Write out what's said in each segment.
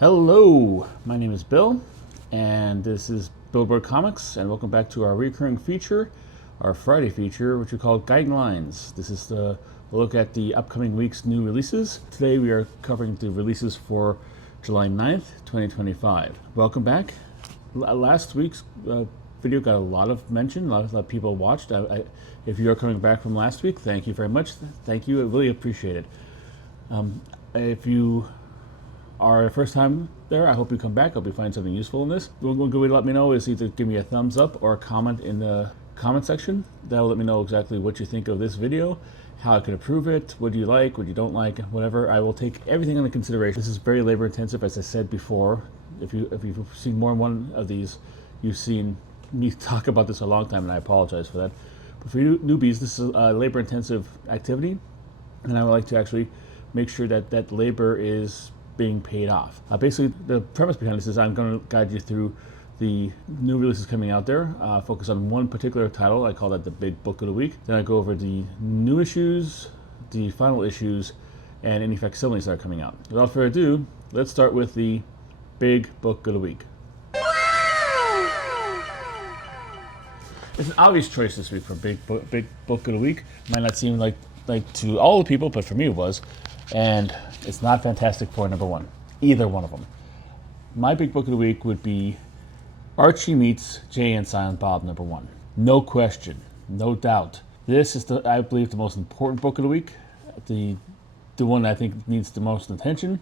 Hello, my name is Bill, and this is Billboard Comics, and welcome back to our recurring feature, our Friday feature, which we call Guiding Lines. This is the look at the upcoming week's new releases. Today we are covering the releases for July 9th, 2025. Welcome back. Last week's video got a lot of mention, a lot of people watched. If you are coming back from last week, thank you very much. Thank you, I really appreciate it. If you are first time there, I hope you come back. I hope you find something useful in this. One good way to let me know is either give me a thumbs up or a comment in the comment section. That'll let me know exactly what you think of this video, how I can improve it, what do you like, what you don't like, whatever. I will take everything into consideration. This is very labor intensive, as I said before. If you've seen more than one of these, you've seen me talk about this a long time, and I apologize for that. But for you newbies, this is a labor intensive activity, and I would like to actually make sure that that labor is being paid off. Basically, the premise behind this is I'm going to guide you through the new releases coming out there, focus on one particular title. I call that the big book of the week. Then I go over the new issues, the final issues, and any facsimiles that are coming out. Without further ado, let's start with the big book of the week. It's an obvious choice this week for big book of the week. Might not seem like to all the people, but for me it was. And it's not Fantastic Four #1, either one of them. My big book of the week would be Archie meets Jay and Silent Bob #1. No question, no doubt. This is, I believe, the most important book of the week, the one I think needs the most attention,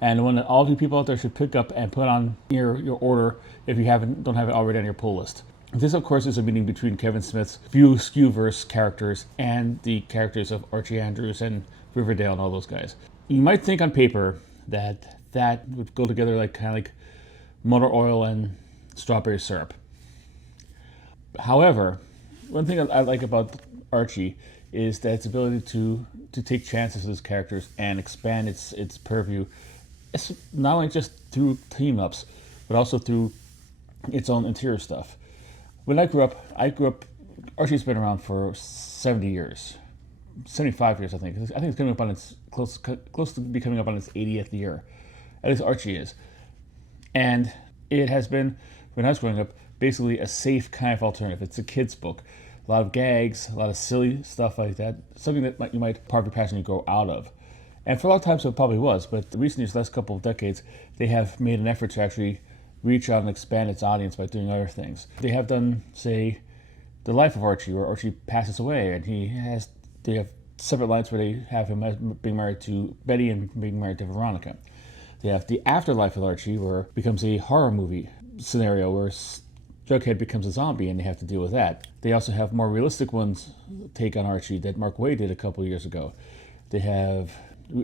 and the one that all of you people out there should pick up and put on your order if you don't have it already on your pull list. This, of course, is a meeting between Kevin Smith's few Skewverse characters and the characters of Archie Andrews and Riverdale and all those guys. You might think on paper that would go together kind of like motor oil and strawberry syrup. However, one thing I like about Archie is that its ability to take chances with its characters and expand its purview. It's not only just through team-ups, but also through its own interior stuff. When I grew up, Archie's been around for 70 years. 75 years, I think. I think it's coming up on its close to be coming up on its 80th year. At least Archie is. And it has been, when I was growing up, basically a safe kind of alternative. It's a kid's book. A lot of gags, a lot of silly stuff like that. Something that you might part of your passion grow out of. And for a long time, so it probably was. But recently, these last couple of decades, they have made an effort to actually reach out and expand its audience by doing other things. They have done, say, The Life of Archie, where Archie passes away, and they have separate lines where they have him as being married to Betty and being married to Veronica. They have The Afterlife of Archie, where it becomes a horror movie scenario where Jughead becomes a zombie and they have to deal with that. They also have more realistic ones take on Archie that Mark Waid did a couple of years ago. They have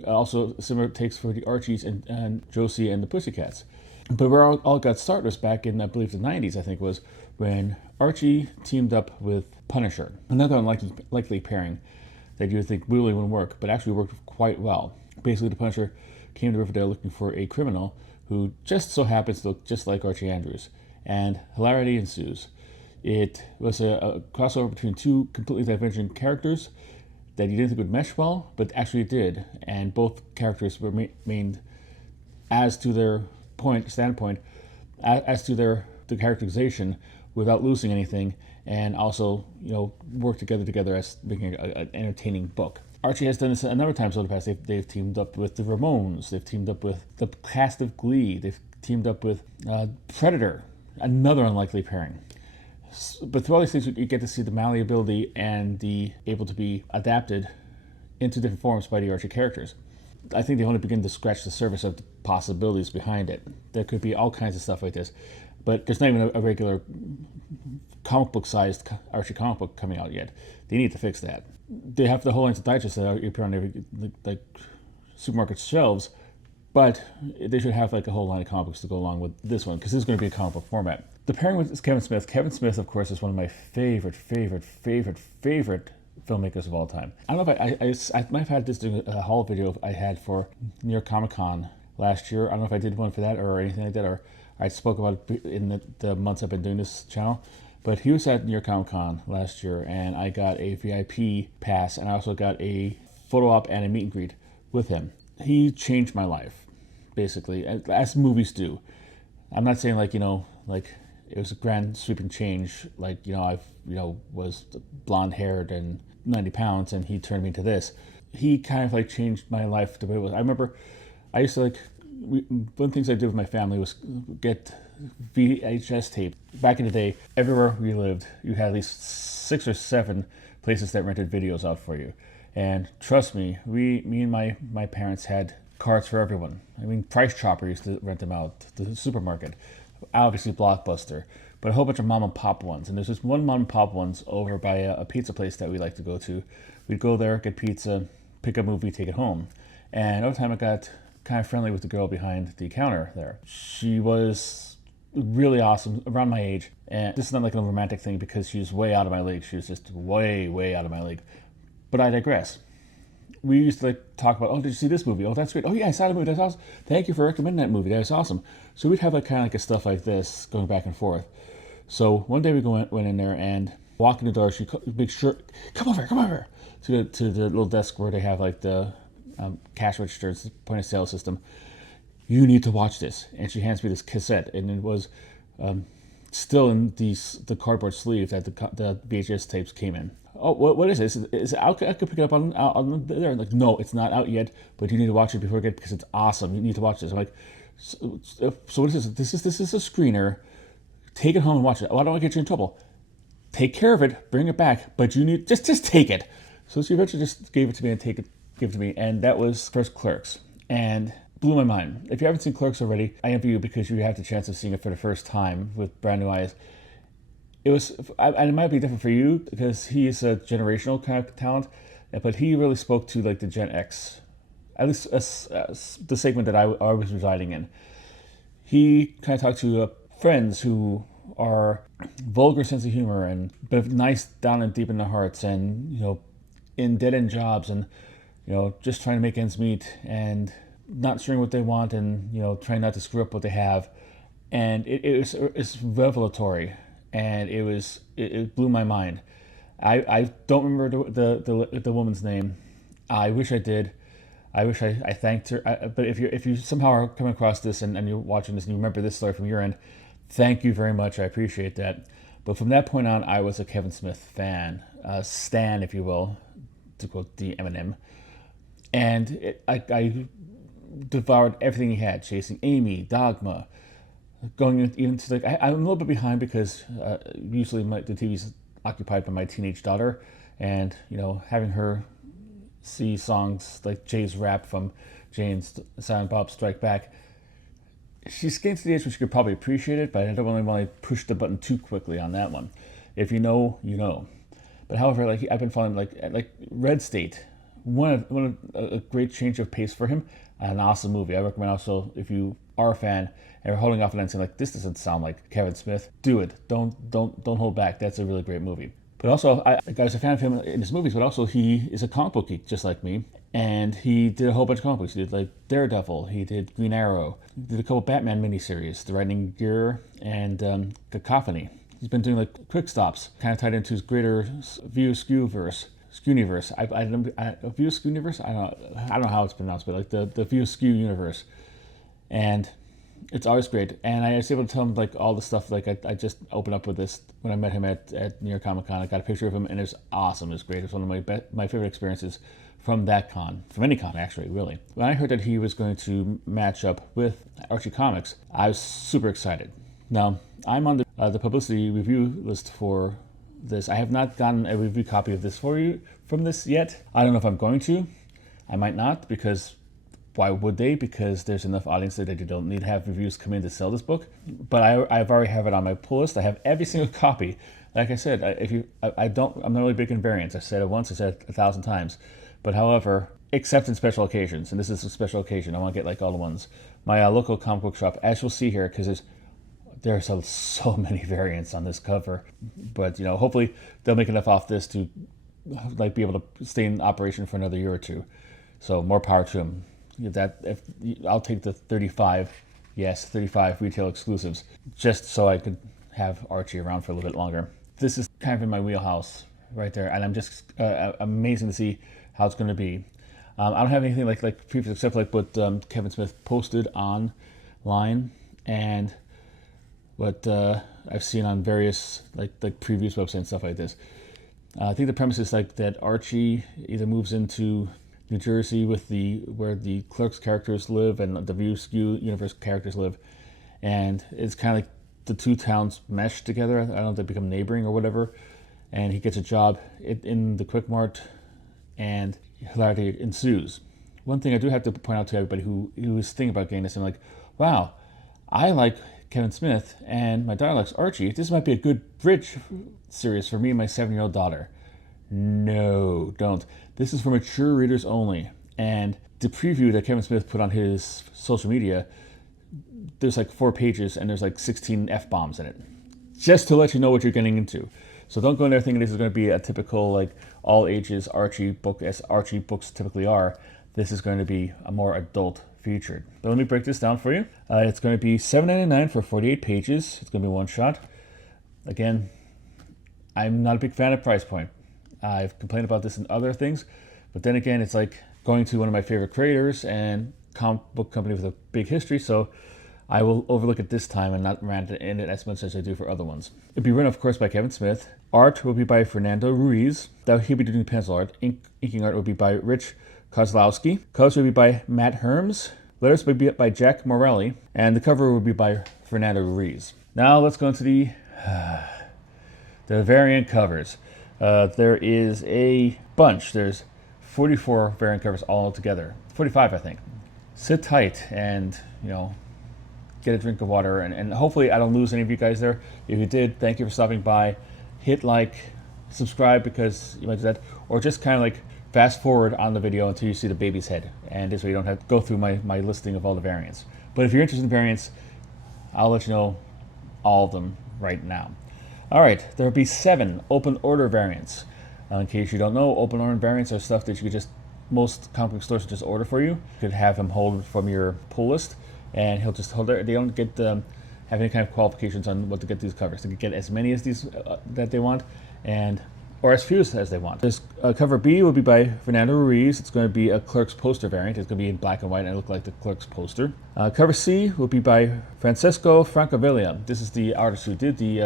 also similar takes for the Archies and Josie and the Pussycats. But where all got started was back in, I believe, the 90s, I think, was when Archie teamed up with Punisher. Another unlikely pairing that you would think really wouldn't work, but actually worked quite well. Basically, the Punisher came to Riverdale looking for a criminal who just so happens to look just like Archie Andrews, and hilarity ensues. It was a crossover between two completely diverging characters that you didn't think would mesh well, but actually it did, and both characters were remained as to their standpoint, as to their characterization without losing anything, and also work together as making an entertaining book. Archie has done this a number of times over the past. They've teamed up with the Ramones. They've teamed up with the cast of Glee. They've teamed up with Predator, another unlikely pairing. But through all these things, you get to see the malleability and the able to be adapted into different forms by the Archie characters. I think they only begin to scratch the surface of the possibilities behind it. There could be all kinds of stuff like this, but there's not even a regular comic book sized Archie comic book coming out yet. They need to fix that. They have the whole lines of digests that appear on every supermarket shelves, but they should have a whole line of comic books to go along with this one, because this is going to be a comic book format. The pairing with Kevin Smith. Kevin Smith, of course, is one of my favorite filmmakers of all time. I don't know if I might have had this during a haul video I had for New York Comic Con last year. I don't know if I did one for that or anything like that, or I spoke about it in the months I've been doing this channel. But he was at New York Comic Con last year, and I got a VIP pass, and I also got a photo op and a meet and greet with him. He changed my life. basically, as movies do. I'm not saying like, like it was a grand sweeping change. Like, I've, was blonde haired and 90 pounds and he turned me to this. He kind of like changed my life the way it was. I remember I used to like, one of the things I did with my family was get VHS tape. Back in the day, everywhere we lived, you had at least 6 or 7 places that rented videos out for you. And trust me, me and my parents had cards for everyone. I mean, Price Chopper used to rent them out, the supermarket, obviously Blockbuster, but a whole bunch of mom and pop ones. And there's this one mom and pop ones over by a pizza place that we like to go to. We'd go there, get pizza, pick a movie, take it home. And over time, I got kind of friendly with the girl behind the counter there. She was really awesome, around my age. And this is not like a romantic thing because she was way out of my league. She was just way, way out of my league. But I digress. We used to like talk about, oh, did you see this movie? Oh, that's great. Oh, yeah, I saw the movie. That's awesome. Thank you for recommending that movie. That was awesome. So we'd have like kind of like a stuff like this going back and forth. So one day we went in there and walking the door, she makes sure, come over to the little desk where they have like the cash registers, point of sale system. You need to watch this. And she hands me this cassette, and it was still in the cardboard sleeve that the VHS tapes came in. Oh, what is this? Is it out? I could pick it up on there. I'm like, no, it's not out yet, but you need to watch it before it gets, because it's awesome. You need to watch this. I'm like, so what is this? This is a screener. Take it home and watch it. Why don't I get you in trouble? Take care of it, bring it back, but you need just take it. So she eventually just gave it to me and gave it to me, and that was first Clerks, and blew my mind. If you haven't seen Clerks already, I envy you because you have the chance of seeing it for the first time with brand new eyes. It was, and it might be different for you because he is a generational kind of talent, but he really spoke to like the Gen X, at least the segment that I was residing in. He kind of talked to friends who are vulgar sense of humor and but nice down and deep in their hearts, and in dead end jobs, and just trying to make ends meet and not sharing what they want, and trying not to screw up what they have. And it's revelatory, and it blew my mind. I don't remember the woman's name. I wish I did. I wish I thanked her. But if you somehow are coming across this and you're watching this and you remember this story from your end, thank you very much. I appreciate that. But from that point on, I was a Kevin Smith fan, stan, if you will, to quote the Eminem. And I devoured everything he had: Chasing Amy, Dogma, going into like I'm a little bit behind because usually the TV's occupied by my teenage daughter, and having her see songs like Jay's rap from Jay and Silent Bob Strike Back. She's getting to the age where she could probably appreciate it, but I don't really want to push the button too quickly on that one. If you know, you know. But however, like I've been following like Red State, a great change of pace for him, an awesome movie. I recommend also, if you are a fan and are holding off on it and saying like, this doesn't sound like Kevin Smith, do it. Don't hold back. That's a really great movie. But also, I was a fan of him in his movies, but also he is a comic book geek just like me. And he did a whole bunch of comic books. He did like Daredevil, he did Green Arrow, he did a couple Batman miniseries, The Riding Gear and Cacophony. He's been doing like quick stops, kind of tied into his greater View Skew-verse. Skewniverse. View Skewniverse? I don't know how it's pronounced, but like the View Skew universe. And it's always great. And I was able to tell him like all the stuff. Like I just opened up with this when I met him at New York Comic Con. I got a picture of him, and it was awesome. It was great. It was one of my favorite experiences from that con, from any con actually, really. When I heard that he was going to match up with Archie Comics, I was super excited. Now I'm on the publicity review list for this. I have not gotten a review copy of this for you from this yet. I don't know if I'm going to. I might not, because why would they? Because there's enough audience there that you don't need to have reviews come in to sell this book. But I've already have it on my pull list. I have every single copy. Like I said, I'm not really big in variants. I said it once, I said it 1,000 times. But however, except in special occasions, and this is a special occasion, I want to get like all the ones. My local comic book shop, as you'll see here, because there's so many variants on this cover, but hopefully they'll make enough off this to like be able to stay in operation for another year or two. So more power to them. I'll take the 35 retail exclusives, just so I could have Archie around for a little bit longer. This is kind of in my wheelhouse right there, and I'm just amazing to see how it's going to be. I don't have anything like previous except like what Kevin Smith posted online and what I've seen on various like previous websites and stuff like this. I think the premise is like that Archie either moves into New Jersey with where the Clerks characters live and the View Skew universe characters live, and it's kind of like the two towns mesh together. I don't know if they become neighboring or whatever, and he gets a job in the Quick Mart, and hilarity ensues. One thing I do have to point out to everybody who is thinking about getting this, and like, wow, I like Kevin Smith and my daughter likes Archie. This might be a good bridge series for me and my 7-year-old daughter. No, don't. This is for mature readers only. And the preview that Kevin Smith put on his social media, there's like 4 pages and there's like 16 F-bombs in it. Just to let you know what you're getting into. So don't go in there thinking this is going to be a typical like all ages Archie book as Archie books typically are. This is going to be a more adult featured. But let me break this down for you. It's going to be $7.99 for 48 pages. It's going to be one shot. Again, I'm not a big fan of price point. I've complained about this in other things, but then again, it's like going to one of my favorite creators and comic book company with a big history, so I will overlook it this time and not rant in it as much as I do for other ones. It'll be written, of course, by Kevin Smith. Art will be by Fernando Ruiz. That he'll be doing pencil art. Inking art will be by Rich Kozlowski. Colors will be by Matt Herms. Letters will be by Jack Morelli. And the cover will be by Fernando Ruiz. Now let's go into the variant covers. There is a bunch. There's 44 variant covers all together. 45, I think. Sit tight and, get a drink of water. And hopefully I don't lose any of you guys there. If you did, thank you for stopping by. Hit like, subscribe because you might do that. Or just kind of like fast forward on the video until you see the baby's head. And this way you don't have to go through my listing of all the variants. But if you're interested in variants, I'll let you know all of them right now. All right, there will be 7 open order variants. In case you don't know, open order variants are stuff that you could most comic book stores just order for you. You could have him hold from your pull list, and he'll just hold there. They don't get have any kind of qualifications on what to get these covers. They can get as many as these that they want, or as few as they want. This cover B will be by Fernando Ruiz. It's going to be a Clerks poster variant. It's going to be in black and white and look like the Clerks poster. Cover C will be by Francesco Francavilla. This is the artist who did the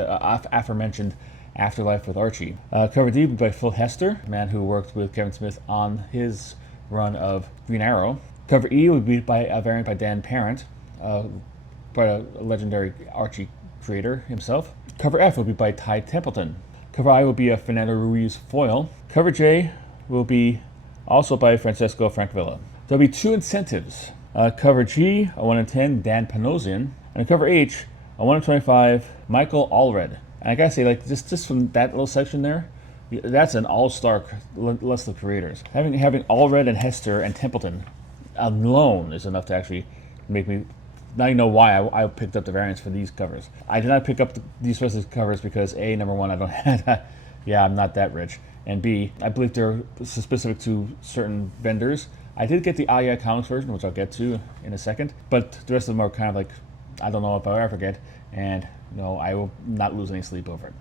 aforementioned Afterlife with Archie. Cover D will be by Phil Hester, a man who worked with Kevin Smith on his run of Green Arrow. Cover E will be by a variant by Dan Parent, quite a legendary Archie creator himself. Cover F will be by Ty Templeton. Cover I will be a Fernando Ruiz foil. Cover J will be also by Francesco Francavilla. There'll be 2 incentives. Cover G, a 1 in 10, Dan Panosian. And cover H, a 1 in 25, Michael Allred. And I gotta say, like, just from that little section there, that's an all-star list of creators. Having Allred and Hester and Templeton alone is enough to actually make me. Now you know why I picked up the variants for these covers. I did not pick up these specific covers because A, number one, I don't have, yeah, I'm not that rich, and B, I believe they're specific to certain vendors. I did get the IA Comics version, which I'll get to in a second, but the rest of them are kind of like, I don't know if I'll ever get, and I will not lose any sleep over it.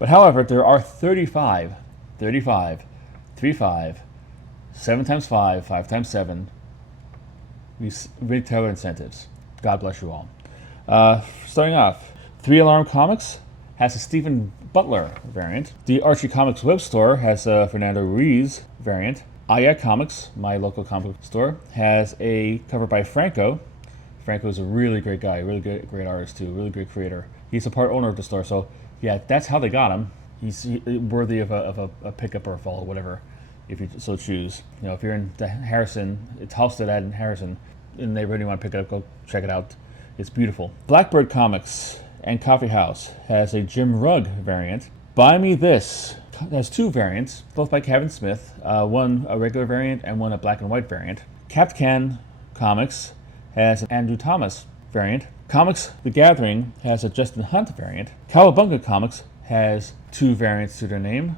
But however, there are 35, 3, 5, 7 times 5, 5 times 7 retailer incentives. God bless you all. Starting off, 3 Alarm Comics has a Stephen Butler variant. The Archie Comics web store has a Fernando Ruiz variant. IA Comics, my local comic store, has a cover by Franco. Franco is a really great guy, really great artist too, really great creator. He's a part owner of the store, so yeah, that's how they got him. He's worthy of a pickup or a follow, whatever, if you so choose. If you're in Harrison, it's Halstead in Harrison, and they really want to pick it up, go check it out. It's beautiful. Blackbird Comics and Coffee House has a Jim Rugg variant. Buy Me This has 2 variants, both by Kevin Smith, one a regular variant and one a black and white variant. Capcan Comics has an Andrew Thomas variant. Comics The Gathering has a Justin Hunt variant. Cowabunga Comics has 2 variants to their name,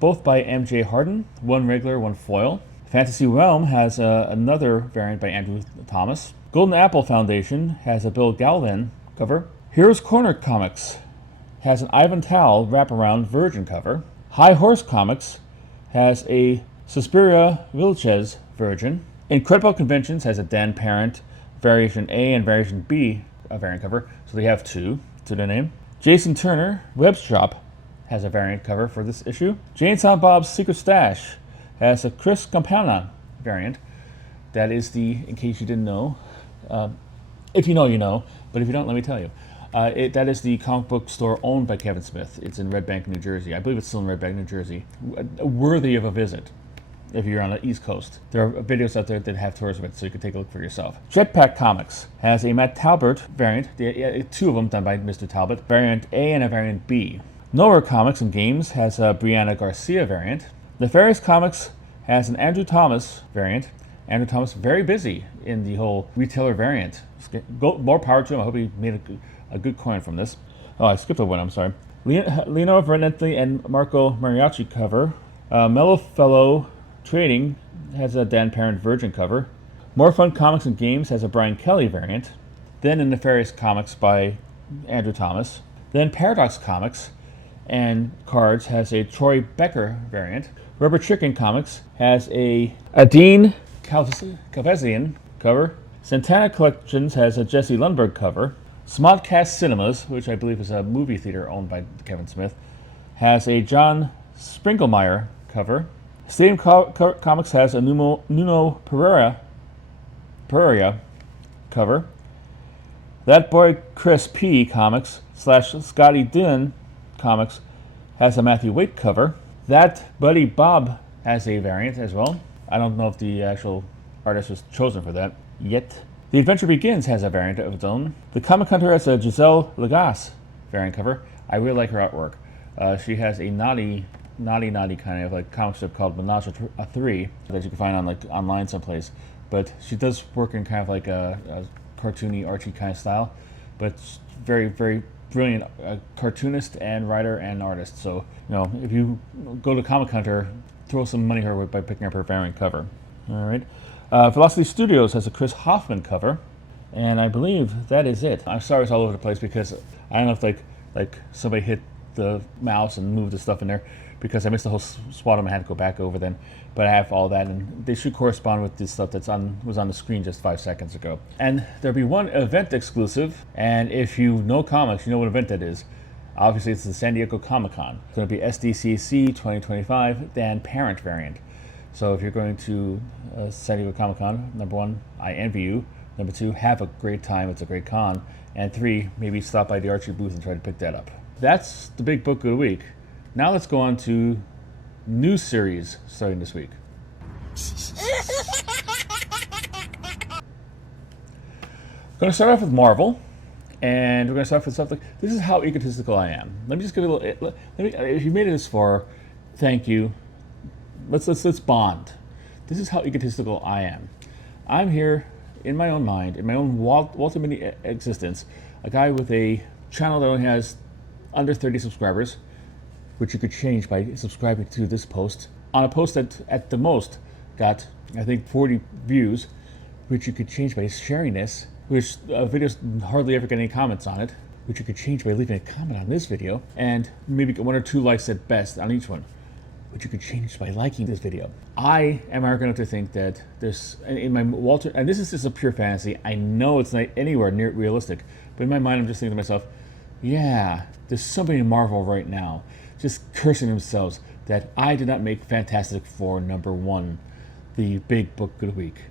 both by MJ Harden, one regular, one foil. Fantasy Realm has another variant by Andrew Thomas. Golden Apple Foundation has a Bill Galvin cover. Heroes Corner Comics has an Ivan Tal wraparound Virgin cover. High Horse Comics has a Suspiria Vilches Virgin. Incredible Conventions has a Dan Parent Variation A and Variation B variant cover, so they have two to their name. Jason Turner Web Shop has a variant cover for this issue. Jane Silent Bob's Secret Stash has a Chris Campana variant. That is the, in case you didn't know, if you know, you know, but if you don't, let me tell you. That is the comic book store owned by Kevin Smith. It's in Red Bank, New Jersey. I believe it's still in Red Bank, New Jersey. Worthy of a visit if you're on the East Coast. There are videos out there that have tours of it, so you can take a look for yourself. Jetpack Comics has a Matt Talbot variant, two of them done by Mr. Talbot, variant A and a variant B. Nowhere Comics and Games has a Brianna Garcia variant. Nefarious Comics has an Andrew Thomas variant. Andrew Thomas very busy in the whole retailer variant. More power to him. I hope he made a good coin from this. Oh, I skipped a one. I'm sorry. Leonora Valenti and Marco Mariachi cover. Mellow Fellow Trading has a Dan Parent Virgin cover. More Fun Comics and Games has a Brian Kelly variant. Then in Nefarious Comics by Andrew Thomas. Then Paradox Comics and Cards has a Troy Becker variant. Rubber Chicken Comics has a Dean Calvesian cover. Santana Collections has a Jesse Lundberg cover. Smodcast Cinemas, which I believe is a movie theater owned by Kevin Smith, has a John Sprinklemeyer cover. Stadium Comics has a Nuno Pereira cover. That Boy Chris P Comics / Scotty Dillon Comics has a Matthew Waite cover. That Buddy Bob has a variant as well. I don't know if the actual artist was chosen for that yet. The Adventure Begins has a variant of its own. The Comic Hunter has a Giselle Legas variant cover. I really like her artwork. She has a naughty kind of like comic strip called Menage a Three that you can find on like online someplace. But she does work in kind of like a cartoony Archie kind of style, but very, very brilliant cartoonist and writer and artist. So, you know, if you go to Comic Hunter, throw some money her way by picking up her variant cover. All right. Velocity Studios has a Chris Hoffman cover, and I believe that is it. I'm sorry it's all over the place because I don't know if like somebody hit the mouse and moved the stuff in there because I missed the whole swat of them. I had to go back over them, but I have all that, and they should correspond with the stuff was on the screen just 5 seconds ago. And there'll be one event exclusive, and if you know comics, you know what event that is. Obviously, it's the San Diego Comic-Con. It's going to be SDCC 2025 Dan Parent variant. So if you're going to San Diego Comic-Con, number one, I envy you. Number two, have a great time. It's a great con. And three, maybe stop by the Archie booth and try to pick that up. That's the big book of the week. Now let's go on to new series starting this week. Going to start off with Marvel. And we're going to start with something. This is how egotistical I am. Let me just give a little. If you made it this far, thank you. Let's bond. This is how egotistical I am. I'm here in my own mind, in my own Walter Mitty existence, a guy with a channel that only has under 30 subscribers, which you could change by subscribing to this post. On a post that at the most got, I think, 40 views, which you could change by sharing this, which videos hardly ever get any comments on it, which you could change by leaving a comment on this video, and maybe get 1 or 2 likes at best on each one, which you could change by liking this video. I am arrogant enough to think that there's, in my Walter, and this is just a pure fantasy, I know it's not anywhere near realistic, but in my mind I'm just thinking to myself, yeah, there's somebody in Marvel right now just cursing themselves that I did not make Fantastic Four #1, the big book of the week.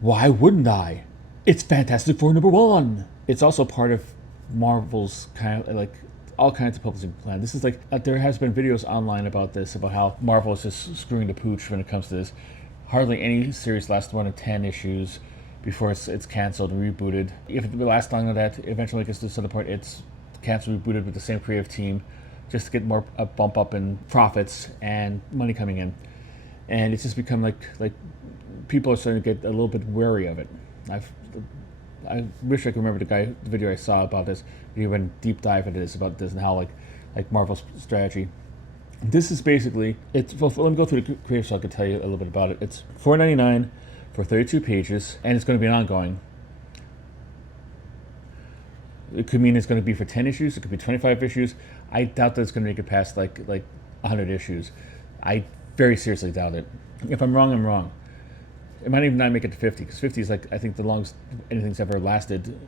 Why wouldn't I? It's Fantastic Four #1. It's also part of Marvel's kind of like all kinds of publishing plan. This is like there has been videos online about this, about how Marvel is just screwing the pooch when it comes to this. Hardly any series lasts more than 10 issues before it's canceled and rebooted. If it lasts longer than that, eventually it gets to a certain point, it's canceled, rebooted with the same creative team, just to get more a bump up in profits and money coming in. And it's just become like people are starting to get a little bit wary of it. I wish I could remember the video I saw about this. He went deep dive into this about this and how like Marvel's strategy. This is basically it's. Well, let me go through the creative so I can tell you a little bit about it. It's $4.99 for 32 pages, and it's going to be an ongoing. It could mean it's going to be for 10 issues. It could be 25 issues. I doubt that it's going to make it past like 100 issues. I very seriously doubt it. If I'm wrong, I'm wrong. It might even not make it to 50, because 50 is like, I think, the longest anything's ever lasted.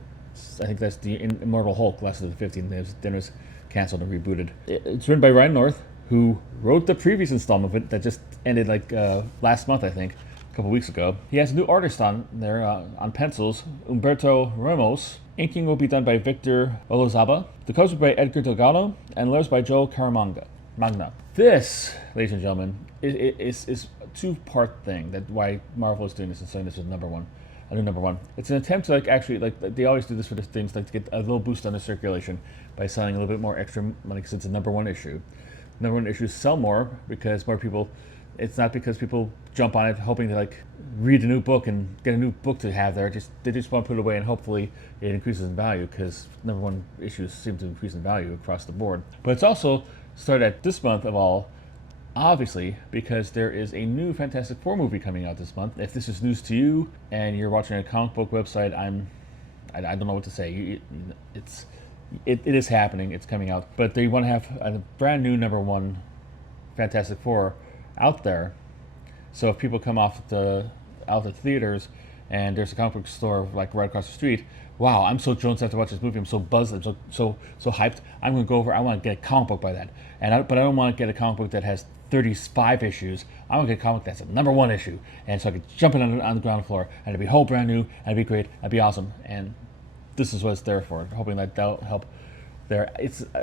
I think that's the Immortal Hulk lasted to 50, and then it was canceled and rebooted. It's written by Ryan North, who wrote the previous installment of it that just ended like last month, I think, a couple weeks ago. He has a new artist on there on pencils, Umberto Ramos. Inking will be done by Victor Olozaba. The covers will be by Edgar Delgado, and letters by Joe Caramagna. This, ladies and gentlemen, is a two-part thing. That why Marvel is doing this and saying this is number one. A new number one. It's an attempt to actually they always do this for the things to get a little boost on the circulation by selling a little bit more extra money because it's a number one issue. Number one issues sell more because more people. It's not because people jump on it hoping to read a new book and get a new book to have there. They just want to put it away and hopefully it increases in value because number one issues seem to increase in value across the board. But it's also started at this month of all, obviously, because there is a new Fantastic Four movie coming out this month. If this is news to you and you're watching a comic book website, I don't know what to say. It is happening. It's coming out, but they want to have a brand new number one Fantastic Four out there. So if people come out the theaters and there's a comic book store like right across the street, wow, I'm so Jones to watch this movie. I'm so buzzed. I'm so hyped. I'm going to go over. I want to get a comic book by that. But I don't want to get a comic book that has 35 issues. I want to get a comic that's a number one issue. And so I could jump in on the ground floor and it'd be whole brand new and it'd be great. It'd be awesome. And this is what it's there for. Hoping that'll help there.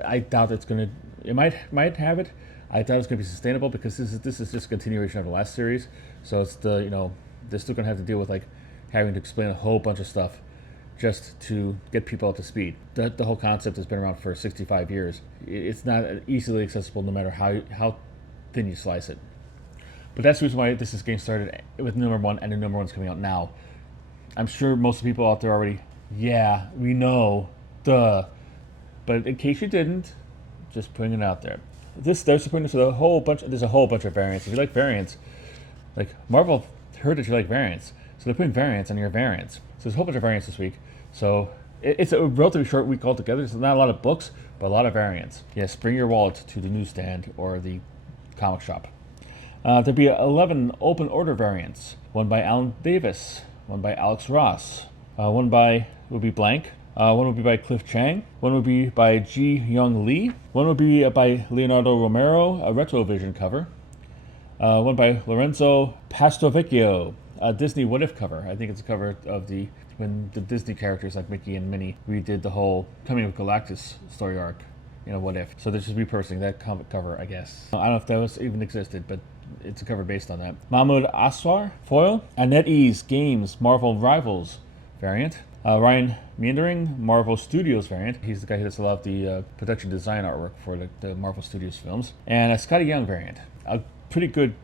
I doubt it's going to, it might have it. I thought it was going to be sustainable because this is just a continuation of the last series. So it's they're still going to have to deal with having to explain a whole bunch of stuff just to get people up to speed. The whole concept has been around for 65 years. It's not easily accessible no matter how thin you slice it. But that's the reason why this is getting started with number one, and the number one's coming out now. I'm sure most of the people out there already, yeah, we know, duh. But in case you didn't, just putting it out there. They're supporting this with a whole bunch of variants. If you like variants, Marvel heard that you like variants, so they're putting variants on your variants. So there's a whole bunch of variants this week. So it's a relatively short week altogether. So not a lot of books, but a lot of variants. Yes, bring your wallet to the newsstand or the comic shop. There'll be 11 open order variants. One by Alan Davis, one by Alex Ross, one will be blank. One would be by Cliff Chang. One would be by Ji Young Lee. One would be by Leonardo Romero, a Retrovision cover. One by Lorenzo Pastovecchio, a Disney What If cover. I think it's a cover of when the Disney characters like Mickey and Minnie redid the whole Coming of Galactus story arc. What if? So they're just repurposing that comic cover, I guess. I don't know if that was even existed, but it's a cover based on that. Mahmoud Aswar, foil. Annette Ease Games Marvel Rivals variant. Ryan Meandering, Marvel Studios variant. He's the guy who does a lot of the production design artwork for the Marvel Studios films. And a Scotty Young variant. A pretty good,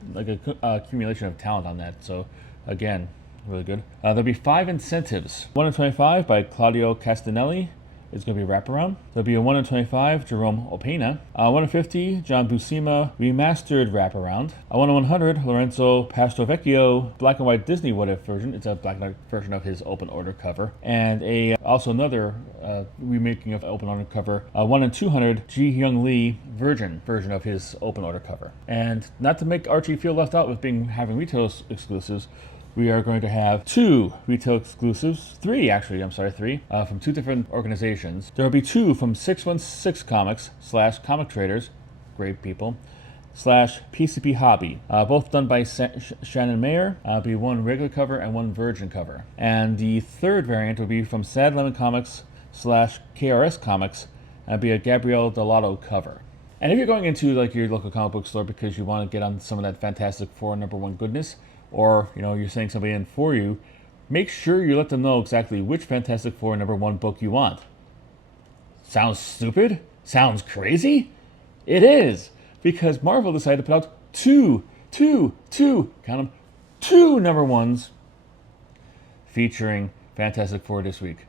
accumulation of talent on that. So, again, really good. There'll be 5 incentives. 1 in 25 by Claudio Castanelli. It's going to be a wraparound. There'll be a 1 in 25, Jerome Opena. 1 in 50, John Buscema remastered wraparound. A 1 in 100, Lorenzo Pastovecchio black and white Disney What If version. It's a black and white version of his open order cover. And also another remaking of open order cover. 1 in 200, Ji Young Lee version of his open order cover. And not to make Archie feel left out with having retail exclusives, we are going to have 2 retail exclusives, 3 actually, from 2 different organizations. There will be 2 from 616 Comics / Comic Traders, great people, / PCP Hobby, both done by Shannon Mayer. It'll be 1 regular cover and 1 Virgin cover. And the third variant will be from Sad Lemon Comics / KRS Comics, and it'll be a Gabrielle Delato cover. And if you're going into your local comic book store because you want to get on some of that Fantastic Four number one goodness, or you're sending somebody in for you, make sure you let them know exactly which Fantastic Four number one book you want. Sounds stupid? Sounds crazy? It is, because Marvel decided to put out two, count them, 2 number ones featuring Fantastic Four this week.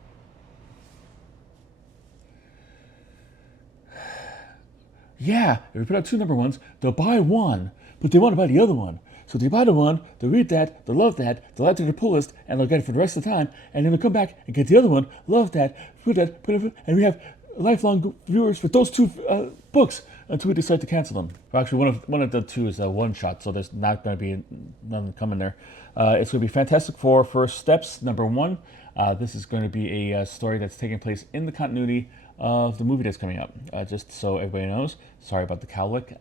Yeah, if we put out 2 number ones, they'll buy one, but they want to buy the other one. So they buy the one, they'll read that, they'll love that, they'll add to their pull list, and they'll get it for the rest of the time, and then they'll come back and get the other one, love that, put it, and we have lifelong viewers for those 2 books. until we decide to cancel them. Well, actually, one of the two is a one shot, so there's not going to be nothing coming there. It's going to be Fantastic Four First Steps #1. This is going to be a story that's taking place in the continuity of the movie that's coming up. Just so everybody knows, sorry about the cowlick.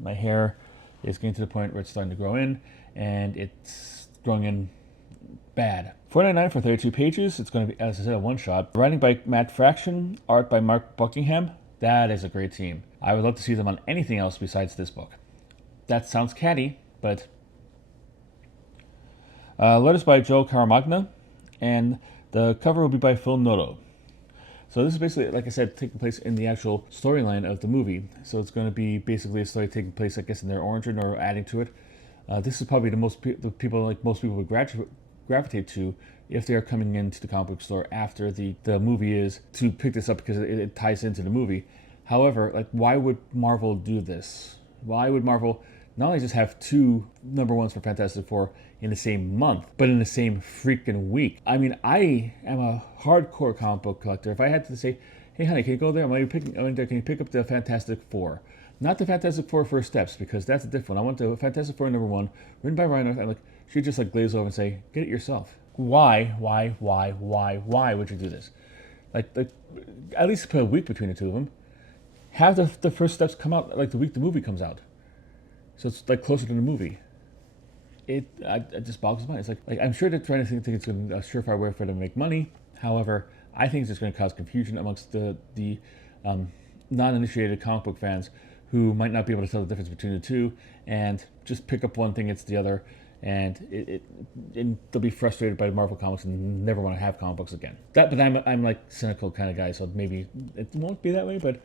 My hair is getting to the point where it's starting to grow in, and it's growing in bad. $4.99 for 32 pages. It's going to be, as I said, a one-shot. Writing by Matt Fraction, art by Mark Buckingham. That is a great team. I would love to see them on anything else besides this book. That sounds catty, but... letters by Joe Caramagna, and the cover will be by Phil Noto. So this is basically, like I said, taking place in the actual storyline of the movie. So it's going to be basically a story taking place, I guess, in their origin or adding to it. This is probably the people like most people would gravitate to if they are coming into the comic book store after the movie is, to pick this up because it ties into the movie. However, like, why would Marvel do this? Why would Marvel not only just have two #1s for Fantastic Four in the same month, but in the same freaking week? I mean, I am a hardcore comic book collector. If I had to say, hey honey, can you go there? Can you pick up the Fantastic Four? Not the Fantastic Four First Steps, because that's a different one. I want the Fantastic Four #1, written by Ryan, and like, she'd just like glaze over and say, get it yourself. Why would you do this? Like at least put a week between the two of them. Have the First Steps come out like the week the movie comes out. So it's like closer to the movie. It just boggles my mind. It's like I'm sure they're trying to think it's a surefire way for them to make money. However, I think it's just going to cause confusion amongst the non-initiated comic book fans who might not be able to tell the difference between the two and just pick up one thing, it's the other, and they'll be frustrated by Marvel Comics and never want to have comic books again. But I'm like cynical kind of guy, so maybe it won't be that way, but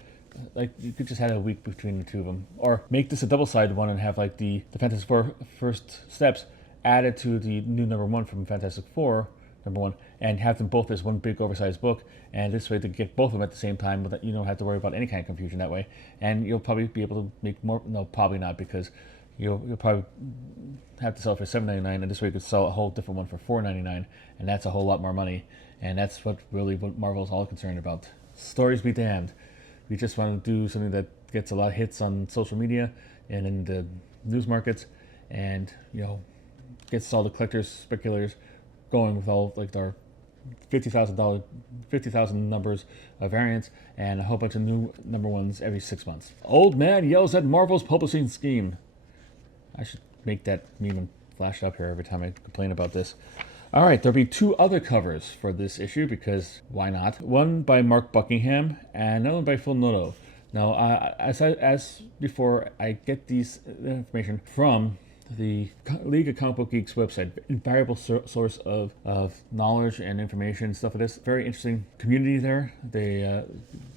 like you could just have a week between the two of them, or make this a double-sided one and have like the Fantastic Four First Steps added to the new #1 from Fantastic Four #1, and have them both as one big oversized book, and this way to get both of them at the same time, but you don't have to worry about any kind of confusion that way, and you'll probably be able to make more. No, probably not, because you'll probably have to sell for $7.99, and this way you could sell a whole different one for $4.99, and that's a whole lot more money, and that's what Marvel's all concerned about. Stories be damned. We just want to do something that gets a lot of hits on social media and in the news markets, and gets all the collectors, speculators going with all like our $50,000 numbers of variants and a whole bunch of new #1s every 6 months. Old man yells at Marvel's publishing scheme. I should make that meme and flash it up here every time I complain about this. All right, there'll be two other covers for this issue because why not? One by Mark Buckingham and another one by Phil Noto. Now, as before, I get these information from the League of Comic Book Geeks website, invaluable source of knowledge and information, stuff like this. Very interesting community there. They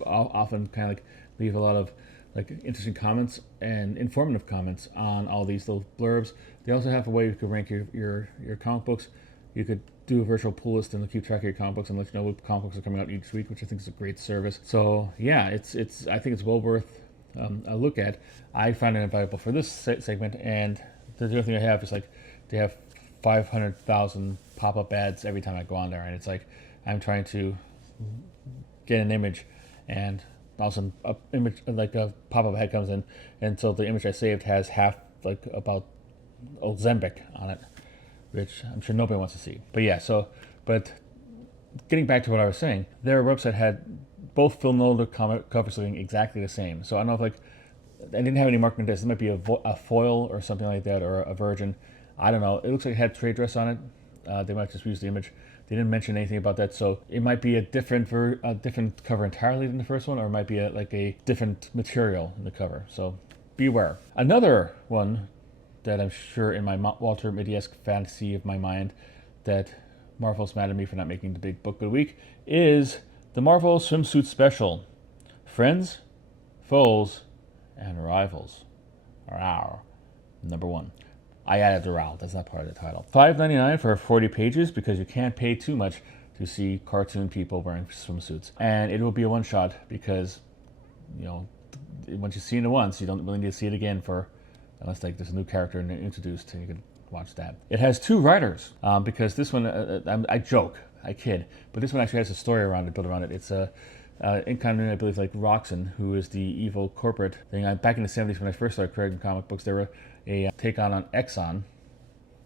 often kind of like leave a lot of like interesting comments and informative comments on all these little blurbs. They also have a way you could rank your comic books. You could do a virtual pull list and keep track of your comic books and let you know what comic books are coming out each week, which I think is a great service. So yeah, it's I think it's well worth a look at. I find it invaluable for this segment, and the other thing I have is like they have 500,000 pop-up ads every time I go on there, and it's like I'm trying to get an image, and also a image like a pop-up ad comes in, and so the image I saved has half like about Ozempic on it, which I'm sure nobody wants to see. But yeah, but getting back to what I was saying, their website had both Phil Noto covers looking exactly the same. So I don't know if like I didn't have any marketing tests. It might be a foil or something like that, or a virgin. I don't know. It looks like it had trade dress on it. They might just use the image. They didn't mention anything about that, so it might be a different cover entirely than the first one, or it might be a different material in the cover. So beware. Another one that I'm sure in my Walter Mitty-esque fantasy of my mind that Marvel's mad at me for not making the big book of the week is the Marvel Swimsuit Special. Friends, Foes, and Rivals. Rawr. #1. I added the RAL. That's not part of the title. $5.99 for 40 pages because you can't pay too much to see cartoon people wearing swimsuits. And it will be a one-shot because, once you've seen it once, you don't really need to see it again unless like there's a new character introduced and you can watch that. It has two writers because this one, I joke, I kid, but this one actually has a story around it, built around it. It's in continuity, I believe, like Roxanne, who is the evil corporate thing. Back in the 70s when I first started creating comic books, they were a take on Exxon,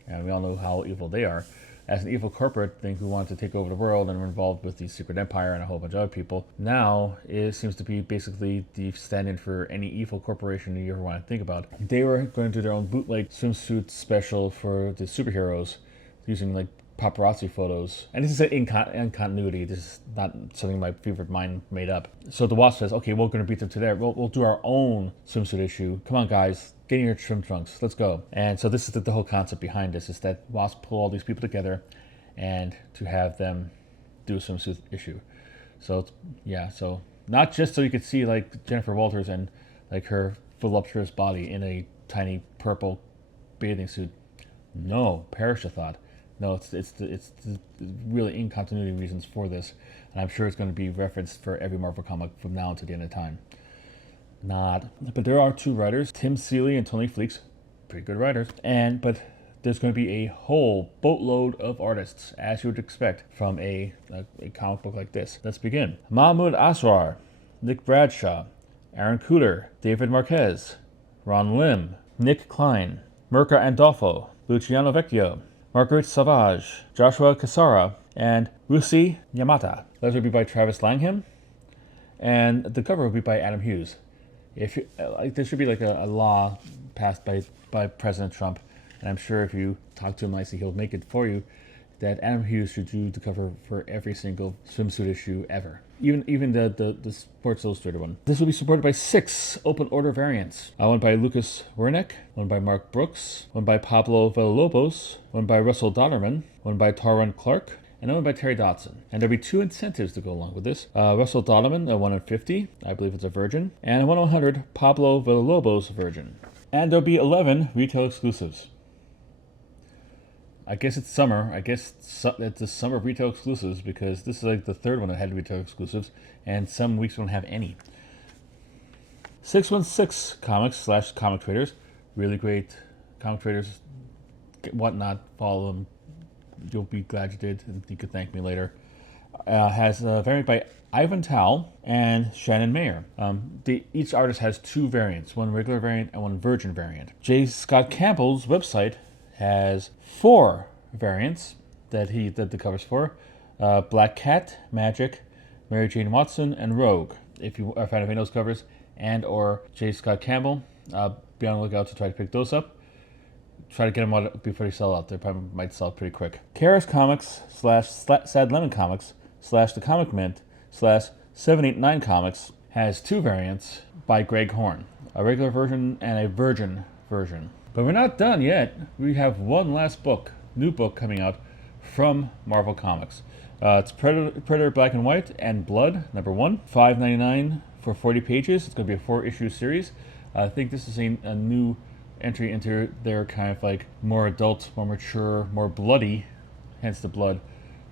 and we all know how evil they are, as an evil corporate thing who wanted to take over the world and were involved with the Secret Empire and a whole bunch of other people. Now it seems to be basically the stand-in for any evil corporation you ever want to think about. They were going to do their own bootleg swimsuit special for the superheroes, using like paparazzi photos. And this is in continuity. This is not something my favorite mind made up. So the Wasp says, okay, we're going to beat them to there. We'll do our own swimsuit issue. Come on, guys. Get in your swim trunks. Let's go. And so this is the whole concept behind this, is that Wasp pull all these people together and to have them do a swimsuit issue. So, yeah, so not just so you could see like Jennifer Walters and like her voluptuous body in a tiny purple bathing suit. No, perish the thought. No, it's really in continuity reasons for this, and I'm sure it's going to be referenced for every Marvel comic from now until the end of time. But there are two writers, Tim Seeley and Tony Fleecs, pretty good writers, but there's going to be a whole boatload of artists, as you would expect from a comic book like this. Let's begin. Mahmoud Asrar, Nick Bradshaw, Aaron Kuder, David Marquez, Ron Lim, Nick Klein, Mirka Andolfo, Luciano Vecchio, Marguerite Savage, Joshua Cassara, and Rusi Yamata. Those would be by Travis Langham, and the cover would be by Adam Hughes. If you, there should be like a law passed by President Trump, and I'm sure if you talk to him nicely, he'll make it for you, that Adam Hughes should do the cover for every single swimsuit issue ever. Even the Sports Illustrated one. This will be supported by 6 open order variants. One by Lucas Wernick, one by Mark Brooks, one by Pablo Villalobos, one by Russell Donnerman, one by Tarun Clark, and one by Terry Dodson. And there'll be 2 incentives to go along with this. Russell Donnerman, a 1 in 50, I believe it's a virgin, and a 1 in 100, Pablo Villalobos virgin. And there'll be 11 retail exclusives. I guess it's summer. I guess it's the summer of retail exclusives, because this is like the 3rd one that had retail exclusives, and some weeks don't have any. 616 Comics / Comic Traders. Really great comic traders. Whatnot. Follow them. You'll be glad you did, and you could thank me later. Has a variant by Ivan Tal and Shannon Mayer. Each artist has 2 variants, 1 regular variant and 1 virgin variant. J. Scott Campbell's website has 4 variants that he did the covers for. Black Cat, Magic, Mary Jane Watson, and Rogue. If you are a fan of any of those covers, and or J. Scott Campbell, be on the lookout to try to pick those up. Try to get them out before they sell out. They probably might sell pretty quick. Karis Comics / Sad Lemon Comics / The Comic Mint / 789 Comics has 2 variants by Greg Horn. A regular version and a virgin version. But we're not done yet. We have one last book, new book coming out from Marvel Comics. It's Predator Black and White and Blood, number 1, $5.99 for 40 pages. It's going to be a 4-issue series. I think this is a new entry into their kind of like more adult, more mature, more bloody, hence the blood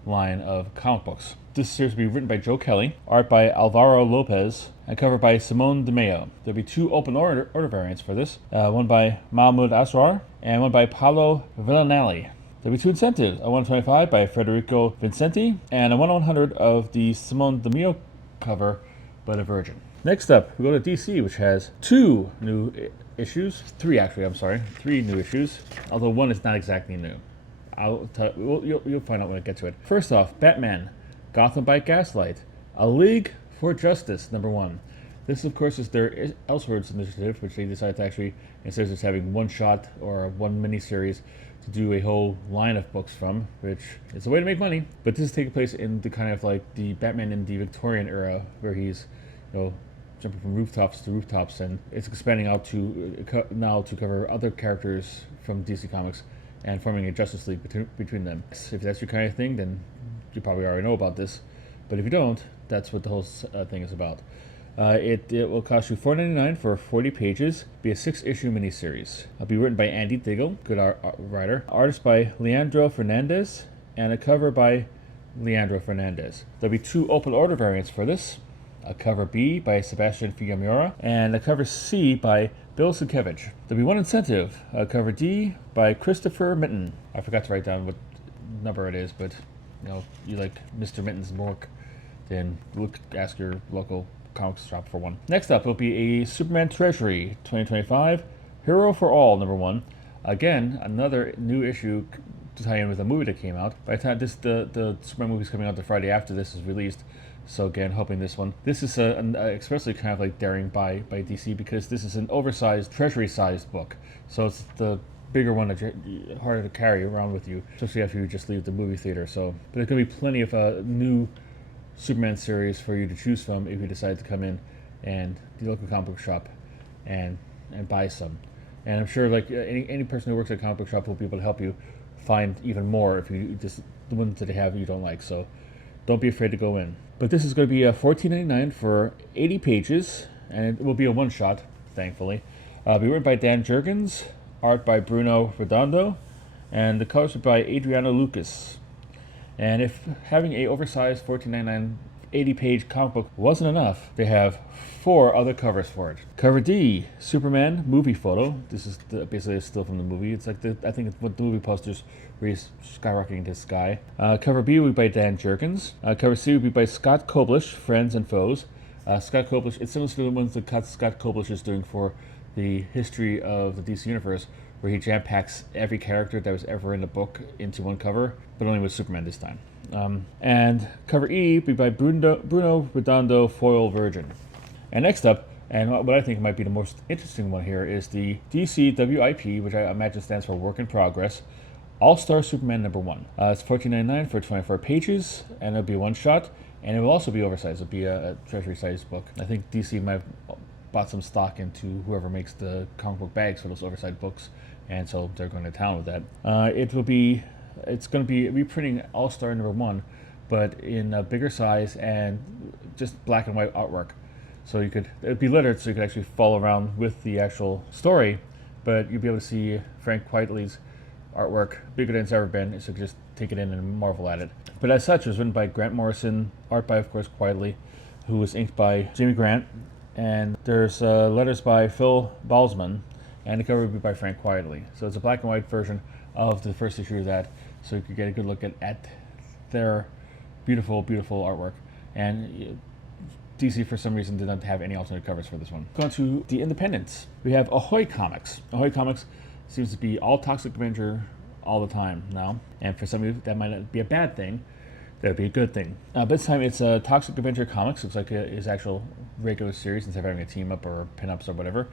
line of comic books. This series will be written by Joe Kelly, art by Alvaro Lopez, and cover by Simone DeMeo. There'll be 2 open order variants for this, one by Mahmoud Asrar and one by Paolo Villanelli. There'll be 2 incentives, a 125 by Federico Vincenti and a 100 of the Simone DeMeo cover by the Virgin. Next up, we go to DC, which has 2 new issues. 3 actually, I'm sorry. 3 new issues, although 1 is not exactly new. You'll find out when I get to it. First off, Batman, Gotham by Gaslight, A League for Justice, number 1. This, of course, is their Elseworlds initiative, which they decided to actually, instead of just having 1 shot or 1 miniseries, to do a whole line of books from, which is a way to make money. But this is taking place in the kind of like the Batman in the Victorian era, where he's, jumping from rooftops to rooftops, and it's expanding out to now to cover other characters from DC Comics and forming a Justice League between them. If that's your kind of thing, then you probably already know about this. But if you don't, that's what the whole thing is about. It will cost you $4.99 for 40 pages. Be a 6-issue miniseries. It'll be written by Andy Diggle, good writer. Artist by Leandro Fernandez, and a cover by Leandro Fernandez. There'll be 2 open order variants for this. A cover B by Sebastian Figueroa, and a cover C by Bill Sienkiewicz. There'll be 1 incentive, a cover D by Christopher Mitten. I forgot to write down what number it is, but you like Mr. Mitten's work. then ask your local comics shop for one. Next up will be a Superman Treasury 2025 Hero for All #1. Again, another new issue to tie in with a movie that came out. By the time the Superman movie is coming out the Friday after this is released, so again, hoping this one. This is especially kind of like daring by DC, because this is an oversized Treasury-sized book. So it's the bigger one that's harder to carry around with you, especially after you just leave the movie theater. So, but there's going to be plenty of new Superman series for you to choose from if you decide to come in and the local comic book shop and buy some. And I'm sure like any person who works at a comic book shop will be able to help you find even more if you just the ones that they have you don't like. So don't be afraid to go in. But this is going to be $14.99 for 80 pages, and it will be a one-shot, thankfully. Be written by Dan Jurgens, art by Bruno Redondo, and the colors are by Adriano Lucas. And if having a oversized $14.99 80-page comic book wasn't enough, they have 4 other covers for it. Cover D, Superman movie photo. This is basically a still from the movie. It's like I think it's what the movie posters where he's skyrocketing into the sky. Cover B will be by Dan Jurgens. Cover C will be by Scott Koblish, Friends and Foes. Scott Koblish, it's similar to the ones that Scott Koblish is doing for the history of the DC Universe, where he jam-packs every character that was ever in the book into one cover, but only with Superman this time. And cover E will be by Bruno Redondo, Foil Virgin. And next up, and what I think might be the most interesting one here, is the DC WIP, which I imagine stands for Work in Progress, All-Star Superman #1. It's $14.99 for 24 pages, and it'll be one shot, and it will also be oversized. It'll be a treasury-sized book. I think DC might have bought some stock into whoever makes the comic book bags for those oversized books, and so they're going to town with that. It's going to be reprinting All-Star #1, but in a bigger size and just black and white artwork. So it'd be lettered, so you could actually follow around with the actual story, but you'll be able to see Frank Quitely's artwork bigger than it's ever been, so you can just take it in and marvel at it. But as such, it was written by Grant Morrison, art by, of course, Quitely, who was inked by Jamie Grant, and there's letters by Phil Balsman, and the cover will be by Frank Quitely. So it's a black and white version of the first issue of that, so you could get a good look at their beautiful, beautiful artwork. And DC, for some reason, did not have any alternate covers for this one. Going to the independents, we have Ahoy Comics. Ahoy Comics seems to be all Toxic Avenger all the time now, and for some of you that might not be a bad thing. That would be a good thing. But this time it's Toxic Avenger Comics. Looks like his actual regular series instead of having a team up or pinups or whatever.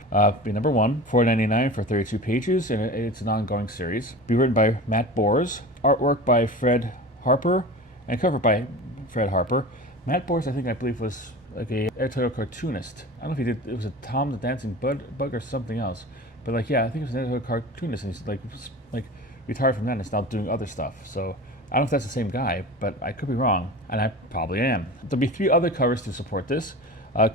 Be #1, $4.99 for 32 pages, and it's an ongoing series. Be written by Matt Bors, artwork by Fred Harper, and cover by Fred Harper. Matt Bors, I believe, was like a editorial cartoonist. I don't know if he did. It was a Tom the Dancing Bug or something else. But I think it was an editorial cartoonist, and he's like retired from that and is now doing other stuff. So I don't know if that's the same guy, but I could be wrong, and I probably am. There'll be 3 other covers to support this.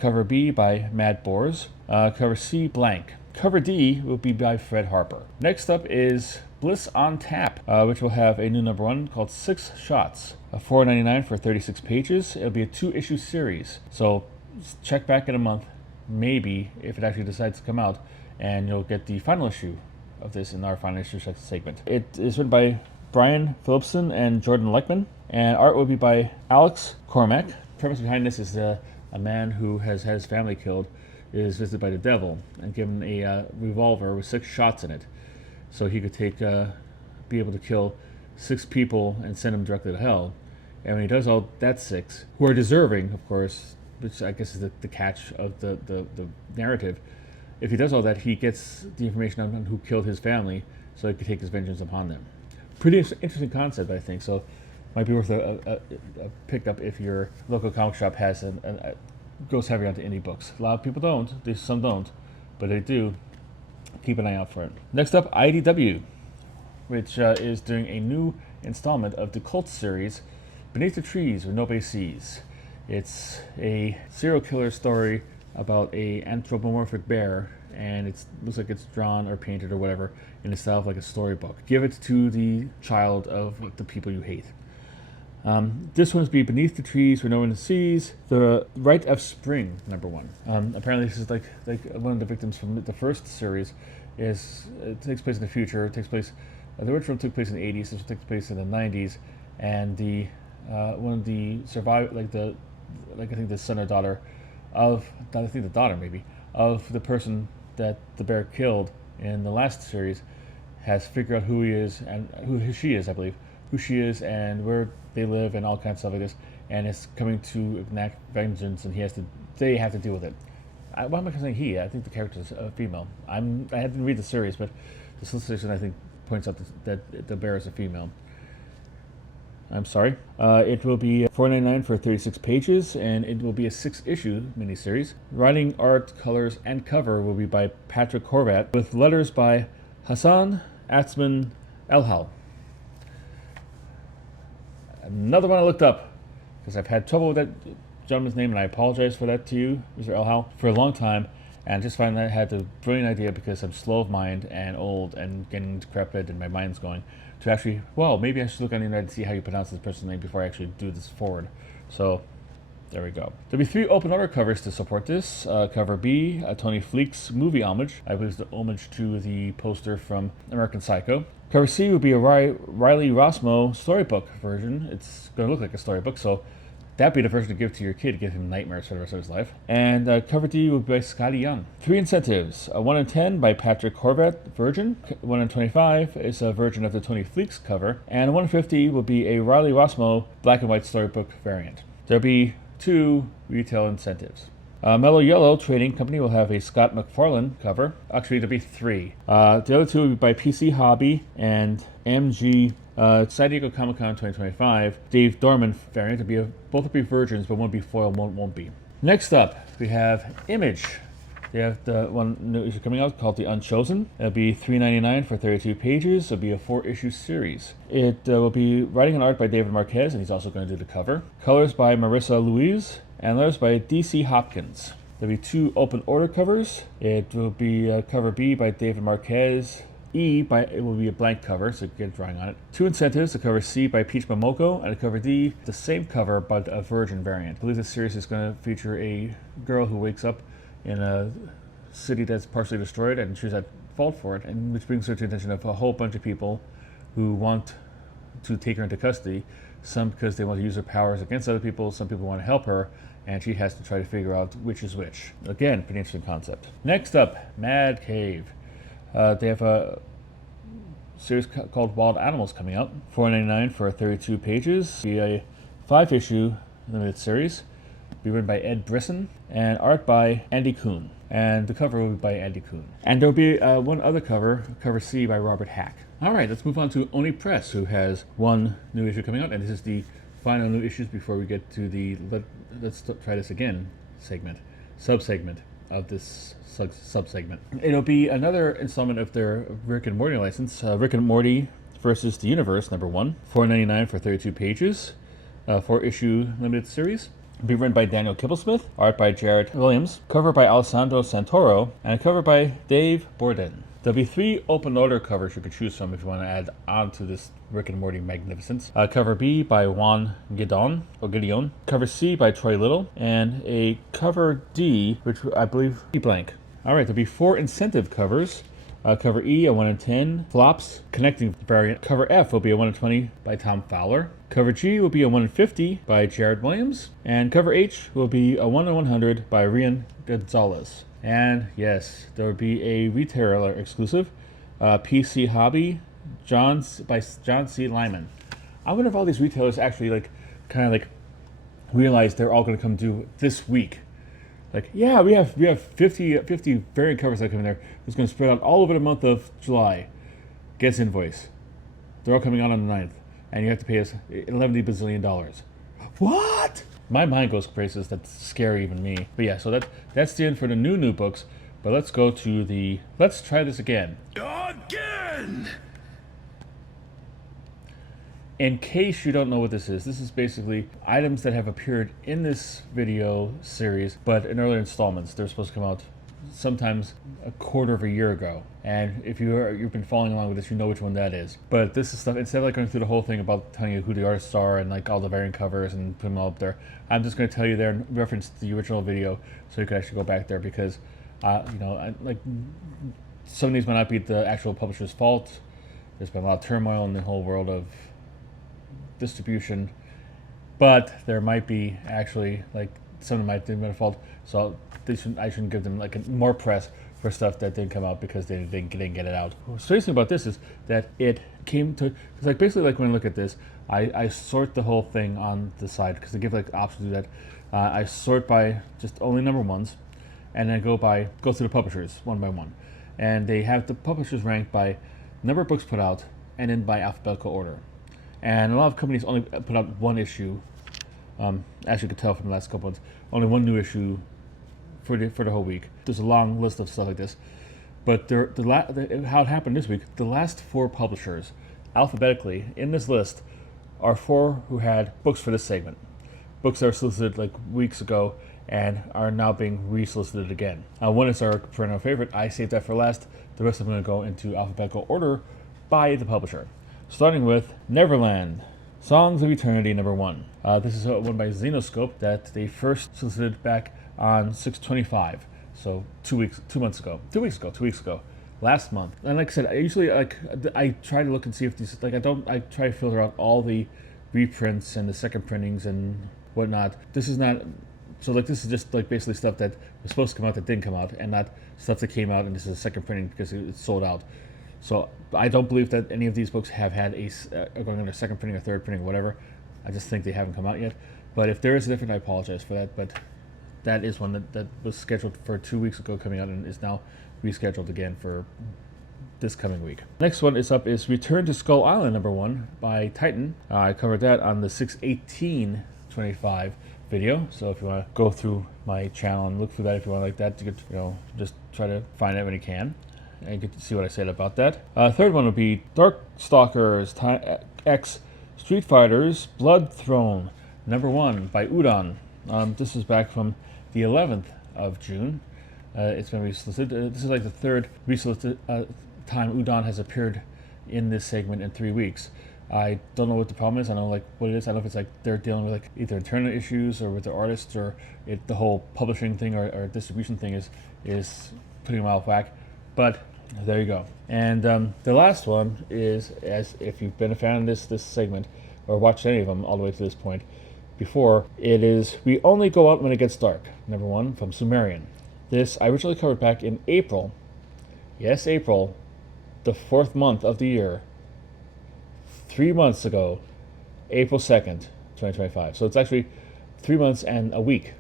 Cover B by Matt Bors. Cover C blank. Cover D will be by Fred Harper. Next up is Bliss on Tap, which will have a new #1 called 6 Shots. $4.99 for 36 pages. It'll be a 2-issue series. So check back in a month, maybe, if it actually decides to come out, and you'll get the final issue of this in our final issue segment. It is written by Brian Phillipson and Jordan Leckman, and art will be by Alex Cormack. The premise behind this is a man who has had his family killed is visited by the devil and given a revolver with 6 shots in it, so he could be able to kill 6 people and send them directly to hell. And when he does all that 6, who are deserving, of course, which I guess is the catch of the narrative, if he does all that, he gets the information on who killed his family, so he could take his vengeance upon them. Pretty interesting concept, I think. So, might be worth a pickup if your local comic shop has goes heavy onto indie books. A lot of people don't. Some don't, but they do. Keep an eye out for it. Next up, IDW, which is doing a new installment of the cult series, Beneath the Trees Where Nobody Sees. It's a serial killer story about a anthropomorphic bear, and it looks like it's drawn or painted or whatever in the style of like a storybook. Give it to the child of the people you hate. This one's be Beneath the Trees Where No One Sees, The Rite of Spring, #1. Apparently this is like one of the victims from the first series. It takes place in the future. It takes place, the original took place in the 80s, this takes place in the 90s, and the one of the like I think the son or daughter of, I think the daughter maybe, of the person that the bear killed in the last series, has figured out who he is and who she is, I believe, who she is and where they live and all kinds of stuff like this, and is coming to enact vengeance, and they have to deal with it. Why am I saying he? I think the character is a female. I didn't read the series, but the solicitation I think points out that the bear is a female. I'm sorry. It will be $4.99 for 36 pages, and it will be a 6-issue miniseries. Writing, art, colors, and cover will be by Patrick Horvat, with letters by Hassan Atzman Elhal. Another one I looked up, because I've had trouble with that gentleman's name, and I apologize for that to you, Mr. Elhal, for a long time, and just finally I had the brilliant idea, because I'm slow of mind and old and getting decrepit and my mind's going, to actually, well, maybe I should look on the internet to see how you pronounce this person's name before I actually do this forward. So, there we go. There'll be 3 open order covers to support this. Cover B, a Tony Fleecs movie homage. I believe it's the homage to the poster from American Psycho. Cover C will be a Riley Rossmo storybook version. It's going to look like a storybook, so that'd be the version to give to your kid to give him nightmares for the rest of his life. And cover D will be by Scotty Young. 3 incentives. 1 in 10 by Patrick Horvat, Virgin. 1 in 25 is a version of the Tony Fleecs cover. And 1 in 50 will be a Riley Rossmo black and white storybook variant. There'll be 2 retail incentives. Mellow Yellow Trading Company will have a Scott McFarlane cover. Actually, there'll be 3. The other 2 will be by PC Hobby and MG San Diego Comic-Con 2025. Dave Dorman variant. Both will be versions, but one will be foil, one won't be. Next up, we have Image. They have the one new issue coming out called The Unchosen. It'll be $3.99 for 32 pages. It'll be a 4-issue series. It will be writing and art by David Marquez, and he's also going to do the cover. Colors by Marissa Louise, and letters by D.C. Hopkins. There'll be 2 open order covers. It will be cover B by David Marquez. It will be a blank cover, so you can get a drawing on it. 2 incentives, a cover C by Peach Momoko, and a cover D, the same cover but a Virgin variant. I believe this series is going to feature a girl who wakes up in a city that's partially destroyed, and she's at fault for it, and which brings her to the attention of a whole bunch of people who want to take her into custody. Some because they want to use her powers against other people, some people want to help her, and she has to try to figure out which is which. Again, pretty interesting concept. Next up, Mad Cave. They have a series called Wild Animals coming out. $4.99 for 32 pages. Be a 5-issue limited series. Be written by Ed Brisson and art by Andy Kuhn. And the cover will be by Andy Kuhn. And there'll be one other cover C by Robert Hack. All right, let's move on to Oni Press, who has 1 new issue coming out, and this is the final new issues before we get to the let's try this again sub-segment of this sub-segment. It'll be another installment of their Rick and Morty license, Rick and Morty versus the Universe, #1, $4.99 for 32 pages, 4-issue limited series. It'll be written by Daniel Kibblesmith, art by Jared Williams, cover by Alessandro Santoro, and a cover by Dave Borden. There'll be 3 open order covers you can choose from if you want to add on to this Rick and Morty magnificence. Cover B by Juan Gideon, cover C by Troy Little, and a cover D, which I believe be blank. Alright, there'll be 4 incentive covers. Cover E, a 1 in 10 flops, connecting variant. Cover F will be a 1 in 20 by Tom Fowler. Cover G will be a 1 in 50 by Jared Williams. And cover H will be a 1 in 100 by Rian Gonzalez. And yes, there will be a retailer exclusive, PC Hobby, by John C. Lyman. I wonder if all these retailers actually realize they're all going to come due this week. Like, yeah, we have 50 variant covers that come in there. It's going to spread out all over the month of July. Gets invoice. They're all coming out on the 9th, and you have to pay us $11 bazillion. What? My mind goes places that's scary even me. But yeah, so that's the end for the new books. But let's go to let's try this again. Again! In case you don't know what this is basically items that have appeared in this video series, but in earlier installments. They're supposed to come out sometimes a quarter of a year ago. And if you've been following along with this, you know which one that is. But this is stuff, instead of going through the whole thing about telling you who the artists are and all the variant covers and putting them all up there, I'm just going to tell you there and reference the original video so you can actually go back there, because some of these might not be the actual publisher's fault. There's been a lot of turmoil in the whole world of distribution, but there might be actually like something might have been a fault. So I shouldn't give them like more press for stuff that didn't come out because they didn't get it out. What's strange thing about this is that it came to, because like basically like when I look at this, I sort the whole thing on the side because they give like options to do that. I sort by just only number ones, and then go through the publishers one by one, and they have the publishers ranked by number of books put out and then by alphabetical order. And a lot of companies only put out one issue. As you could tell from the last couple months, only one new issue for the whole week. There's a long list of stuff like this, but how it happened this week, the last 4 publishers alphabetically in this list are 4 who had books for this segment. Books that were solicited like weeks ago and are now being re-solicited again. One is our perennial favorite. I saved that for last. The rest I'm going to go into alphabetical order by the publisher. Starting with Neverland, Songs of Eternity #1. This is one by Xenoscope that they first solicited back on 6/25, so 2 weeks ago, last month. And like I said, I usually I try to look and see if these I try to filter out all the reprints and the second printings and whatnot. This is not. So like this is just like basically stuff that was supposed to come out that didn't come out, and not stuff that came out and this is a second printing because it's sold out. So I don't believe that any of these books have had are going under second printing or third printing, whatever. I just think they haven't come out yet. But if there is a different, I apologize for that. But that is one that was scheduled for 2 weeks ago coming out and is now rescheduled again for this coming week. Next one is Return to Skull Island #1 by Titan. I covered that on the 6/18/25 video. So if you want to go through my channel and look through that, if you want like that, you could just try to find it when you can. And you get to see what I said about that. Third one would be Darkstalkers X Street Fighters Blood Throne #1 by Udon. This is back from the 11th of June. It's been resolicited. This is like the third resolicited time Udon has appeared in this segment in 3 weeks. I don't know what the problem is. I don't know like what it is. I don't know if it's like they're dealing with like either internal issues or with their artists, or the whole publishing thing or distribution thing is putting them out of whack. But there you go. And the last one is, as if you've been a fan of this segment or watched any of them all the way to this point before, it is We Only Go Out When It Gets Dark #1 from Sumerian. This I originally covered back in April. Yes, April, the 4th month of the year. 3 months ago, April 2nd, 2025. So it's actually 3 months and a week.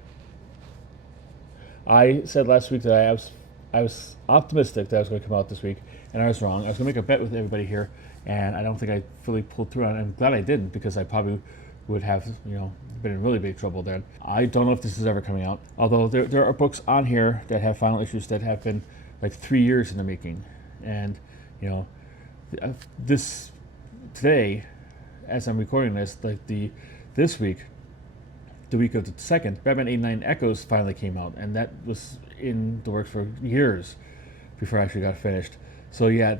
I said last week that I was optimistic that I was going to come out this week, and I was wrong. I was going to make a bet with everybody here, and I don't think I fully pulled through on it. I'm glad I didn't, because I probably would have been in really big trouble then. I don't know if this is ever coming out, although there are books on here that have final issues that have been like 3 years in the making. And this today, as I'm recording this, this week, the week of the 2nd, Batman 89 Echoes finally came out, and that was in the works for years before I actually got finished. So yeah,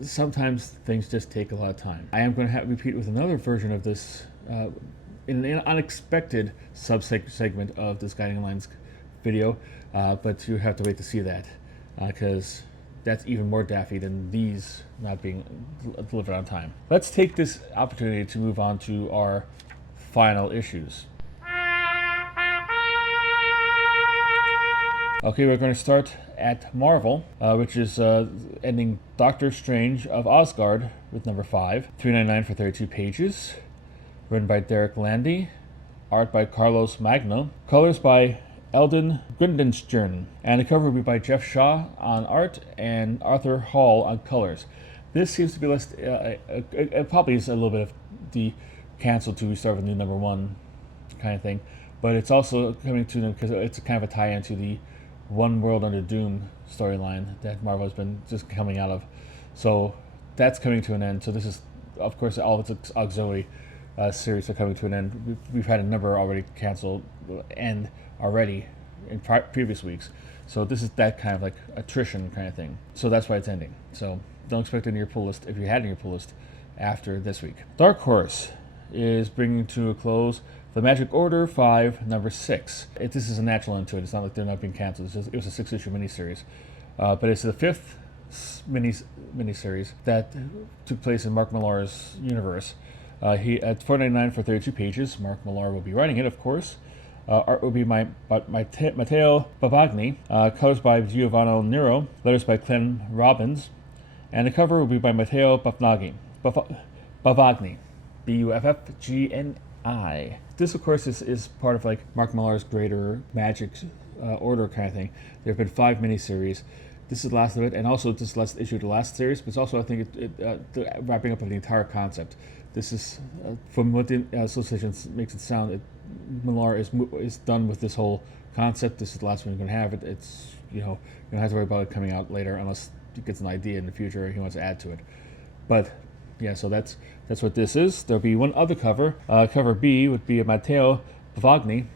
sometimes things just take a lot of time. I am going to repeat with another version of this in an unexpected segment of this Guiding Lines video, but you have to wait to see that, because that's even more daffy than these not being delivered on time. Let's take this opportunity to move on to our final issues. Okay, we're going to start at Marvel, which is ending Doctor Strange of Asgard with #5, $3.99 for 32 pages. Written by Derek Landy, art by Carlos Magno, colors by Eldon Guildenstern, and the cover will be by Jeff Shaw on art and Arthur Hall on colors. This seems to be it probably is a little bit of the cancel to restart with new #1 kind of thing, but it's also coming to them because it's a kind of a tie-in to the One World Under Doom storyline that Marvel has been just coming out of. So that's coming to an end. So this is, of course, all of its auxiliary series are coming to an end. We've had a number already canceled end already in previous weeks. So this is that kind of like attrition kind of thing. So that's why it's ending. So don't expect it in your pull list, if you had it in your pull list, after this week. Dark Horse is bringing to a close The Magic Order 5, #6. This is a natural end to it. It's not like they're not being canceled. It was a 6-issue miniseries. But it's the 5th miniseries that took place in Mark Millar's universe. He at $4.99 for 32 pages. Mark Millar will be writing it, of course. Art will be Matteo Bavagni, colors by Giovanni Nero, letters by Clem Robbins, and the cover will be by Matteo Bavagni. Buffgni. This, of course, is part of like Mark Millar's greater Magic order kind of thing. There have been 5 miniseries. This is the last of it, and also this is the last issue of the last series, but it's also, I think, the wrapping up of the entire concept. This is, from what the solicitation makes it sound, Millar is done with this whole concept. This is the last one he's going to have. It's, you don't have to worry about it coming out later unless he gets an idea in the future and he wants to add to it. But yeah, so that's what this is. There'll be one other cover. Cover B would be a Matteo Bavagni,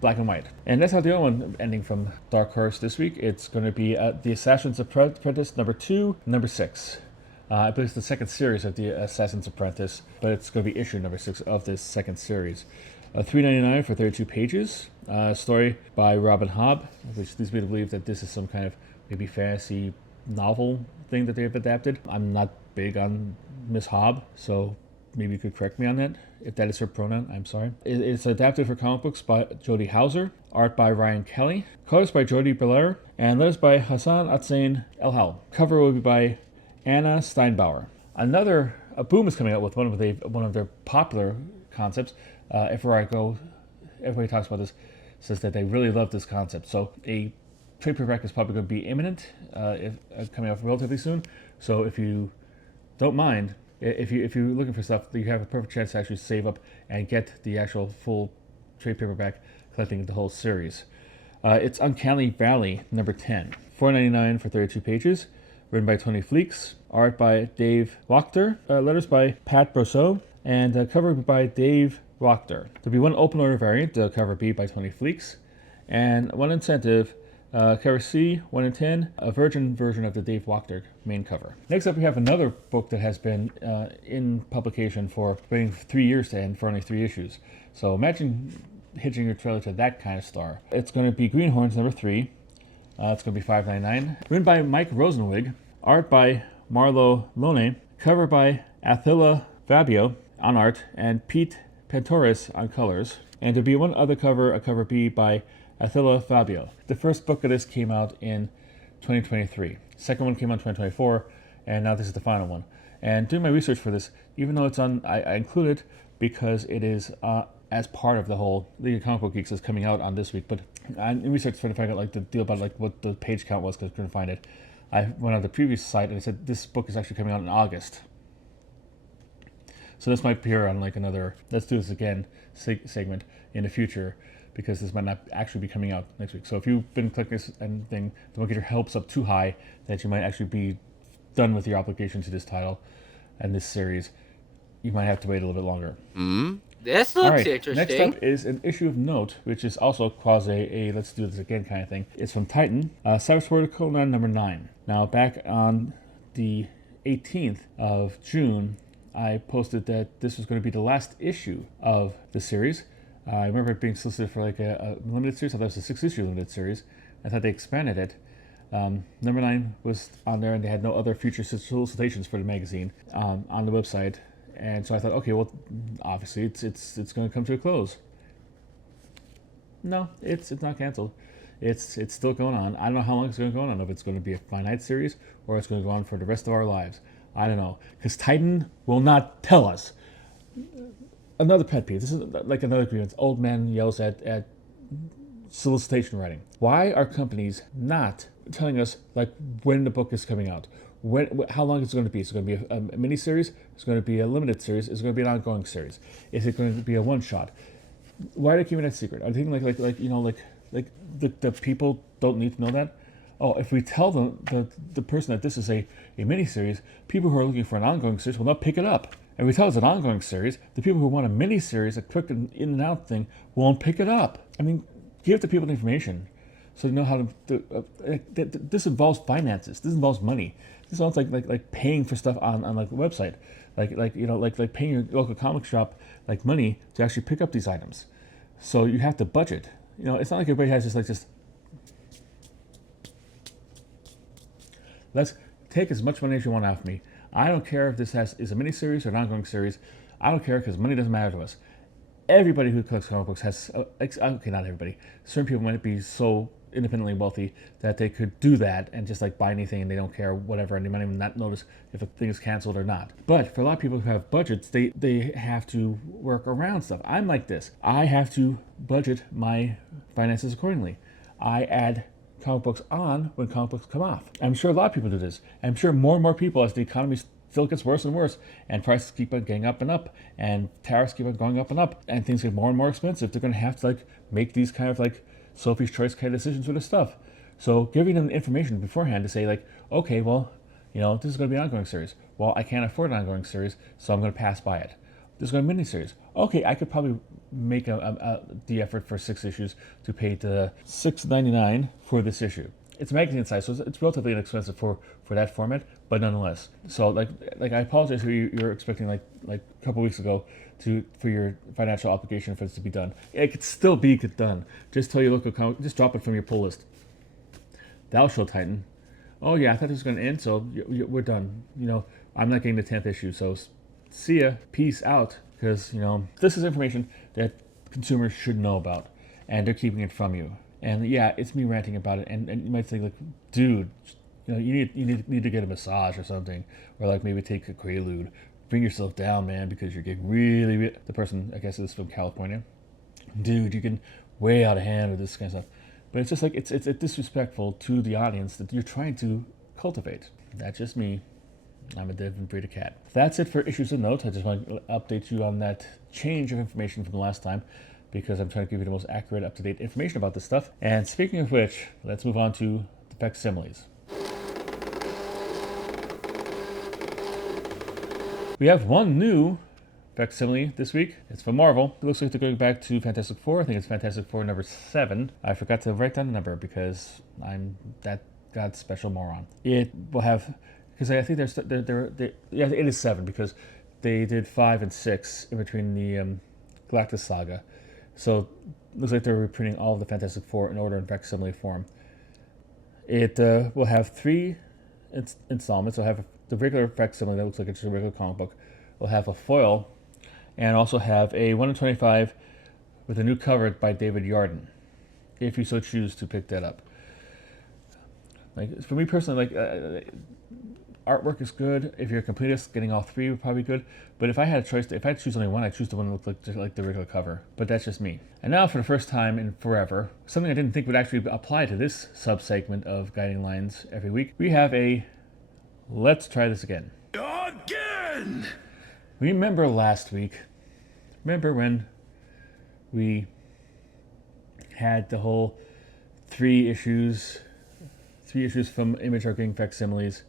black and white. And that's not the only one ending from Dark Horse this week. It's going to be The Assassin's Apprentice number 2, number 6. I believe it's the second series of The Assassin's Apprentice, but it's going to be issue number 6 of this second series. $3.99 for 32 pages. Story by Robin Hobb, which leads me to believe that this is some kind of maybe fantasy novel thing that they have adapted. I'm not big on Miss Hobb, so maybe you could correct me on that. If that is her pronoun, I'm sorry. It's adapted for comic books by Jody Hauser, art by Ryan Kelly, colors by Jody Belair, and letters by Hassan Atzain El Hal. Cover will be by Anna Steinbauer. A Boom is coming out with one of their popular concepts. Everywhere I go, everybody talks about this, says that they really love this concept. So a trade paperback is probably going to be imminent, coming out relatively soon. So if you don't mind, if you're looking for stuff, you have a perfect chance to actually save up and get the actual full trade paperback, collecting the whole series. It's Uncanny Valley number 10, $4.99 for 32 pages. Written by Tony Fleeks, art by Dave Wachter, letters by Pat Brosseau, and cover by Dave Wachter. There'll be one open order variant, cover B by Tony Fleeks, and one incentive, cover C, 1 in 10, a virgin version of the Dave Wachter main cover. Next up, we have another book that has been in publication for waiting 3 years to end for only 3 issues. So imagine hitching your trailer to that kind of star. It's going to be Greenhorns number 3. It's going to be $5.99. Written by Mike Rosenwig, art by Marlo Lone, cover by Attila Fabio on art and Pete Pantores on colors. And there'll be one other cover, a cover B by Attila Fabio. The first book of this came out in 2023. Second one came out in 2024, and now this is the final one. And doing my research for this, even though it's on, I include it because it is as part of the whole League of Comic Book Geeks is coming out on this week. But I researched trying to find out like the deal about like what the page count was because I couldn't find it. I went on the previous site and it said this book is actually coming out in August. So this might appear on like another Let's Do This Again segment in the future, because this might not actually be coming out next week. So if you've been clicking this and thing, don't get your hopes up too high that you might actually be done with your obligation to this title and this series. You might have to wait a little bit longer. This looks interesting. Next up is an issue of note, which is also quasi a Let's Do This Again kind of thing. It's from Titan, Cybersport Conan number 9. Now, back on the 18th of June, I posted that this was going to be the last issue of the series. I remember it being solicited for like a limited series. I thought it was a 6-issue limited series. I thought they expanded it. Number 9 was on there, and they had no other future solicitations for the magazine on the website. And so I thought, okay, well, obviously it's going to come to a close. No, it's not canceled. It's still going on. I don't know how long it's going to go on. I don't know if it's going to be a finite series or it's going to go on for the rest of our lives. I don't know, because Titan will not tell us. Another pet peeve. This is like another grievance. Old man yells at solicitation writing. Why are companies not telling us like when the book is coming out? How long it's going to be? Is it going to be a mini series? Is it going to be a limited series? Is it going to be an ongoing series? Is it going to be a one shot? Why are they keeping that secret? I think like the people don't need to know that. Oh, if we tell the person that this is a mini series, people who are looking for an ongoing series will not pick it up. And if we tell it's an ongoing series, the people who want a mini series, a quick in and out thing, won't pick it up. I mean, give the people the information so they know how to. This involves finances. This involves money. This sounds like paying for stuff on like a website, like paying your local comic shop like money to actually pick up these items. So you have to budget. It's not like everybody has just let's take as much money as you want off me. I don't care if this is a miniseries or an ongoing series. I don't care because money doesn't matter to us. Everybody who collects comic books has, okay, not everybody. Certain people might be so independently wealthy that they could do that and just like buy anything and they don't care whatever, and they might even not notice if a thing is canceled or not. But for a lot of people who have budgets, they have to work around stuff. I'm like this. I have to budget my finances accordingly. I add comic books on when comic books come off. I'm sure a lot of people do this. I'm sure more and more people, as the economy still gets worse and worse, and prices keep on getting up and up, and tariffs keep on going up and up, and things get more and more expensive, they're going to have to like make these kind of like Sophie's Choice kind of decisions with this stuff. So giving them the information beforehand to say like, okay, well, this is going to be an ongoing series. Well, I can't afford an ongoing series, so I'm going to pass by it. This is going to be a mini-series. Okay, I could probably make the effort for 6 issues to pay the $6.99 for this issue. It's a magazine size, so it's relatively inexpensive for that format, but nonetheless. So like I apologize for you're expecting like a couple weeks ago for your financial obligation for this to be done. It could still be done. Just tell your local comic, just drop it from your pull list. Thou shall tighten. Oh yeah, I thought this was going to end, so we're done. I'm not getting the 10th issue, so see ya, peace out. Because this is information that consumers should know about, and they're keeping it from you. And yeah, it's me ranting about it, and you might think like, dude, you need to get a massage or something, or like maybe take a Quaalude. Bring yourself down, man, because you're getting really. The person, I guess, is from California. Dude, you're getting way out of hand with this kind of stuff. But it's just like it's disrespectful to the audience that you're trying to cultivate. That's just me. I'm a different breed of cat. That's it for issues of note. I just want to update you on that change of information from the last time, because I'm trying to give you the most accurate, up-to-date information about this stuff. And speaking of which, let's move on to the facsimiles. We have one new facsimile this week. It's from Marvel. It looks like they're going back to Fantastic Four. I think it's Fantastic Four number 7. I forgot to write down the number because I'm that God's special moron. It will have, because I think yeah, it is 7 because they did 5 and 6 in between the Galactus saga. So it looks like they're reprinting all of the Fantastic Four in order in facsimile form. It will have 3 installments. It'll have the regular facsimile that looks like it's a regular comic book. It'll have a foil, and also have a 1 in 25 with a new cover by David Yarden, if you so choose to pick that up. Like for me personally, like artwork is good. If you're a completist, getting all 3 would probably be good. But if I had a choice, if I had to choose only one, I'd choose the one that looked like the regular cover. But that's just me. And now, for the first time in forever, something I didn't think would actually apply to this sub-segment of Guiding Lines every week, we have a Let's Try This Again. Again! Remember last week? Remember when we had the whole 3 issues from Image are getting facsimiles?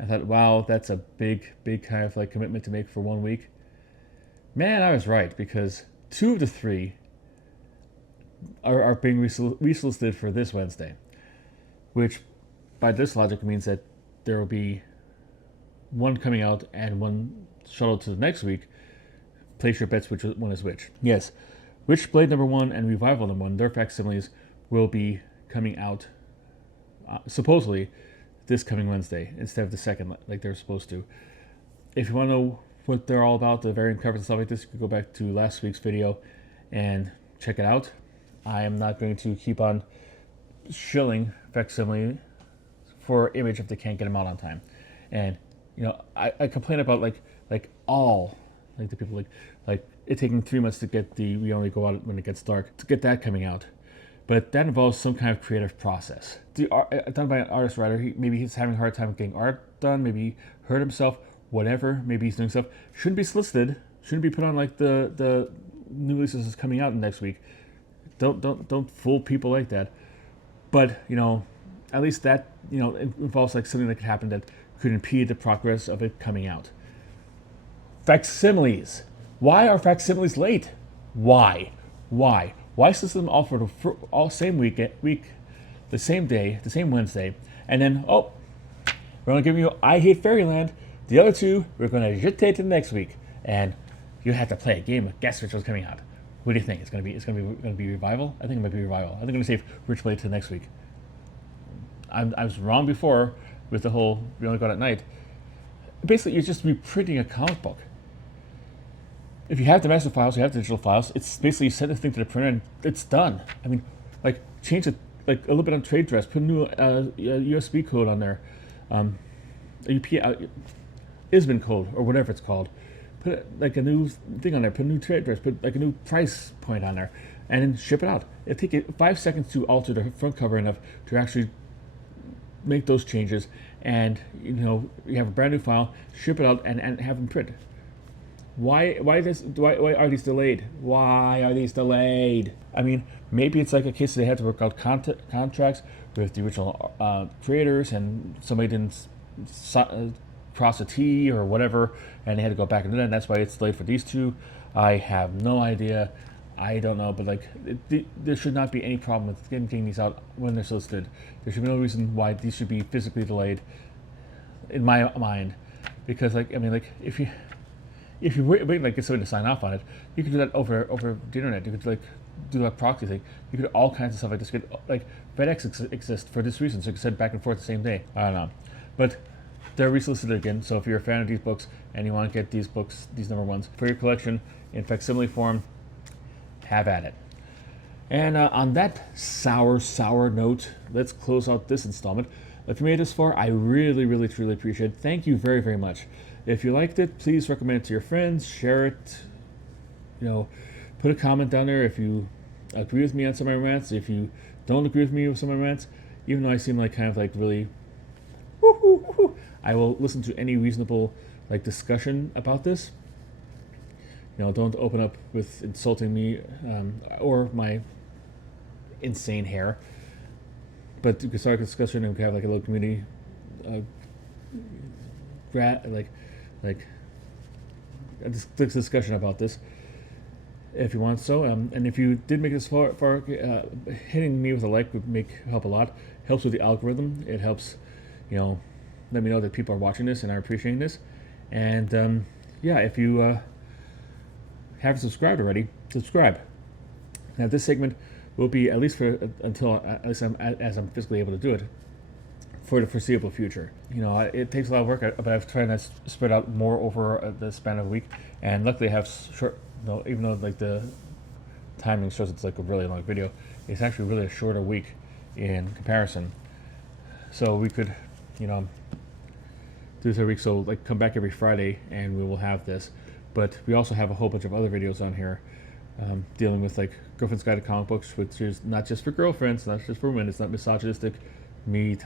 I thought, wow, that's a big kind of like commitment to make for 1 week. Man, I was right, because 2 of the 3 are being resolicited for this Wednesday, which by this logic means that there will be 1 coming out and 1 shuttled to the next week. Place your bets which one is which. Yes, Witchblade number 1 and Revival number 1, their facsimiles will be coming out supposedly this coming Wednesday instead of the 2nd like they're supposed to. If you want to know what they're all about, the variant covers and stuff like this, you can go back to last week's video and check it out. I am not going to keep on shilling facsimile for Image if they can't get them out on time. And I complain about like the people like it taking 3 months to get we only go out when it gets dark to get that coming out. But that involves some kind of creative process. Done by an artist writer. Maybe he's having a hard time getting art done. Maybe he hurt himself. Whatever. Maybe he's doing stuff. Shouldn't be solicited. Shouldn't be put on like the new releases is coming out next week. Don't fool people like that. But at least that it involves like something that could happen that could impede the progress of it coming out. Facsimiles. Why are facsimiles late? Why? Why system them all for the all same week, the same day, the same Wednesday, and then we're gonna give you I Hate Fairyland. The other 2 we're gonna jetate to the next week, and you have to play a game of guess which one's coming out. What do you think? It's gonna be Revival. I think it might be Revival. I think I'm gonna save Witchblade to the next week. I was wrong before with the whole we only go out at night. Basically, you're just reprinting a comic book. if you have the master files, you have the digital files. It's basically you send the thing to the printer and it's done. I mean, like change it like a little bit on trade dress, put a new USB code on there, a ISBN code or whatever it's called. Put like a new thing on there. Put a new trade dress. Put like a new price point on there, and then ship it out. It'll take you 5 seconds to alter the front cover enough to actually make those changes, and you have a brand new file. Ship it out and have them print. Why are these delayed? Why are these delayed? I mean, maybe it's like a case they had to work out contracts with the original creators, and somebody didn't cross a T or whatever, and they had to go back and do that, and that's why it's delayed for these two. I have no idea. I don't know, but like there should not be any problem with getting these out when they're solicited. There should be no reason why these should be physically delayed, in my mind, because like I mean like if you wait like get somebody to sign off on it, you could do that over the internet. You could like do that proxy thing. You could do all kinds of stuff like this. Like FedEx exists for this reason, so you can send back and forth the same day. I don't know, but they're resolicited again. So if you're a fan of these books and you want to get these books, these number ones for your collection in facsimile form, have at it. And on that sour note, let's close out this installment. If you made it this far, I really, really, truly appreciate it. Thank you very, very much. If you liked it, please recommend it to your friends, share it, put a comment down there if you agree with me on some of my rants, if you don't agree with me with some of my rants, even though I seem like kind of like really woo-hoo, I will listen to any reasonable like discussion about this. Don't open up with insulting me or my insane hair. But you can start a discussion and we can have like a little community like a discussion about this if you want so. And if you did make this far hitting me with a like would help a lot. Helps with the algorithm. It helps, let me know that people are watching this and are appreciating this. And if you haven't subscribed already, subscribe. Now this segment will be at least as I'm physically able to do it for the foreseeable future. It takes a lot of work, but I've tried to spread out more over the span of a week, and luckily I have short. Even though like the timing shows it's like a really long video, it's actually really a shorter week in comparison. So we could, do this every week. So like come back every Friday, and we will have this. But we also have a whole bunch of other videos on here dealing with like Girlfriend's Guide to Comic Books, which is not just for girlfriends, not just for women. It's not misogynistic, me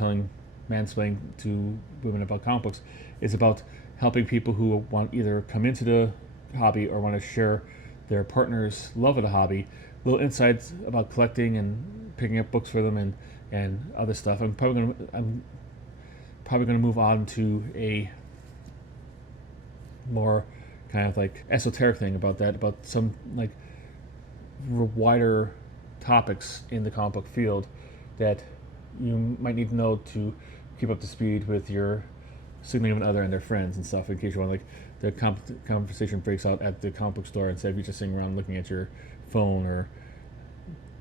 mansplaining to women about comic books. It's about helping people who want either come into the hobby or want to share their partner's love of the hobby. Little insights about collecting and picking up books for them and other stuff. I'm probably gonna move on to a more kind of like esoteric thing about some like wider topics in the comic book field that you might need to know to keep up to speed with your significant other and their friends and stuff, in case you want like the conversation breaks out at the comic book store instead of you just sitting around looking at your phone or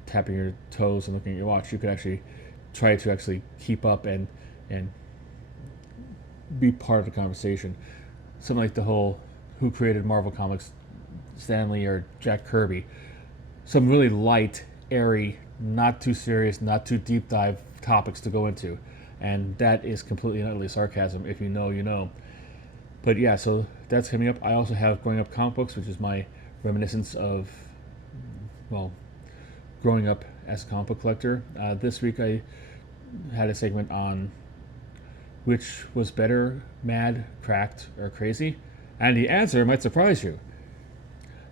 tapping your toes and looking at your watch. You could actually try to actually keep up and be part of the conversation. Something like the whole who created Marvel Comics, Stan Lee or Jack Kirby. Some really light, airy, not too serious, not too deep dive topics to go into. And that is completely and utterly sarcasm. If you know, you know. But yeah, so that's coming up. I also have Growing Up Comic Books, which is my reminiscence of, growing up as a comic book collector. This week I had a segment on which was better, mad, cracked, or crazy. And the answer might surprise you.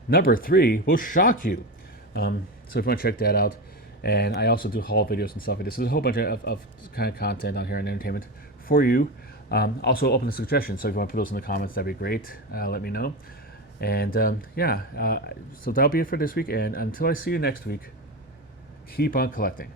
Number 3 will shock you. So if you want to check that out. And I also do haul videos and stuff like this. There's a whole bunch of kind of content on here and entertainment for you. Also open to suggestions, so if you want to put those in the comments, that'd be great. Let me know. And so that'll be it for this week. And until I see you next week, keep on collecting.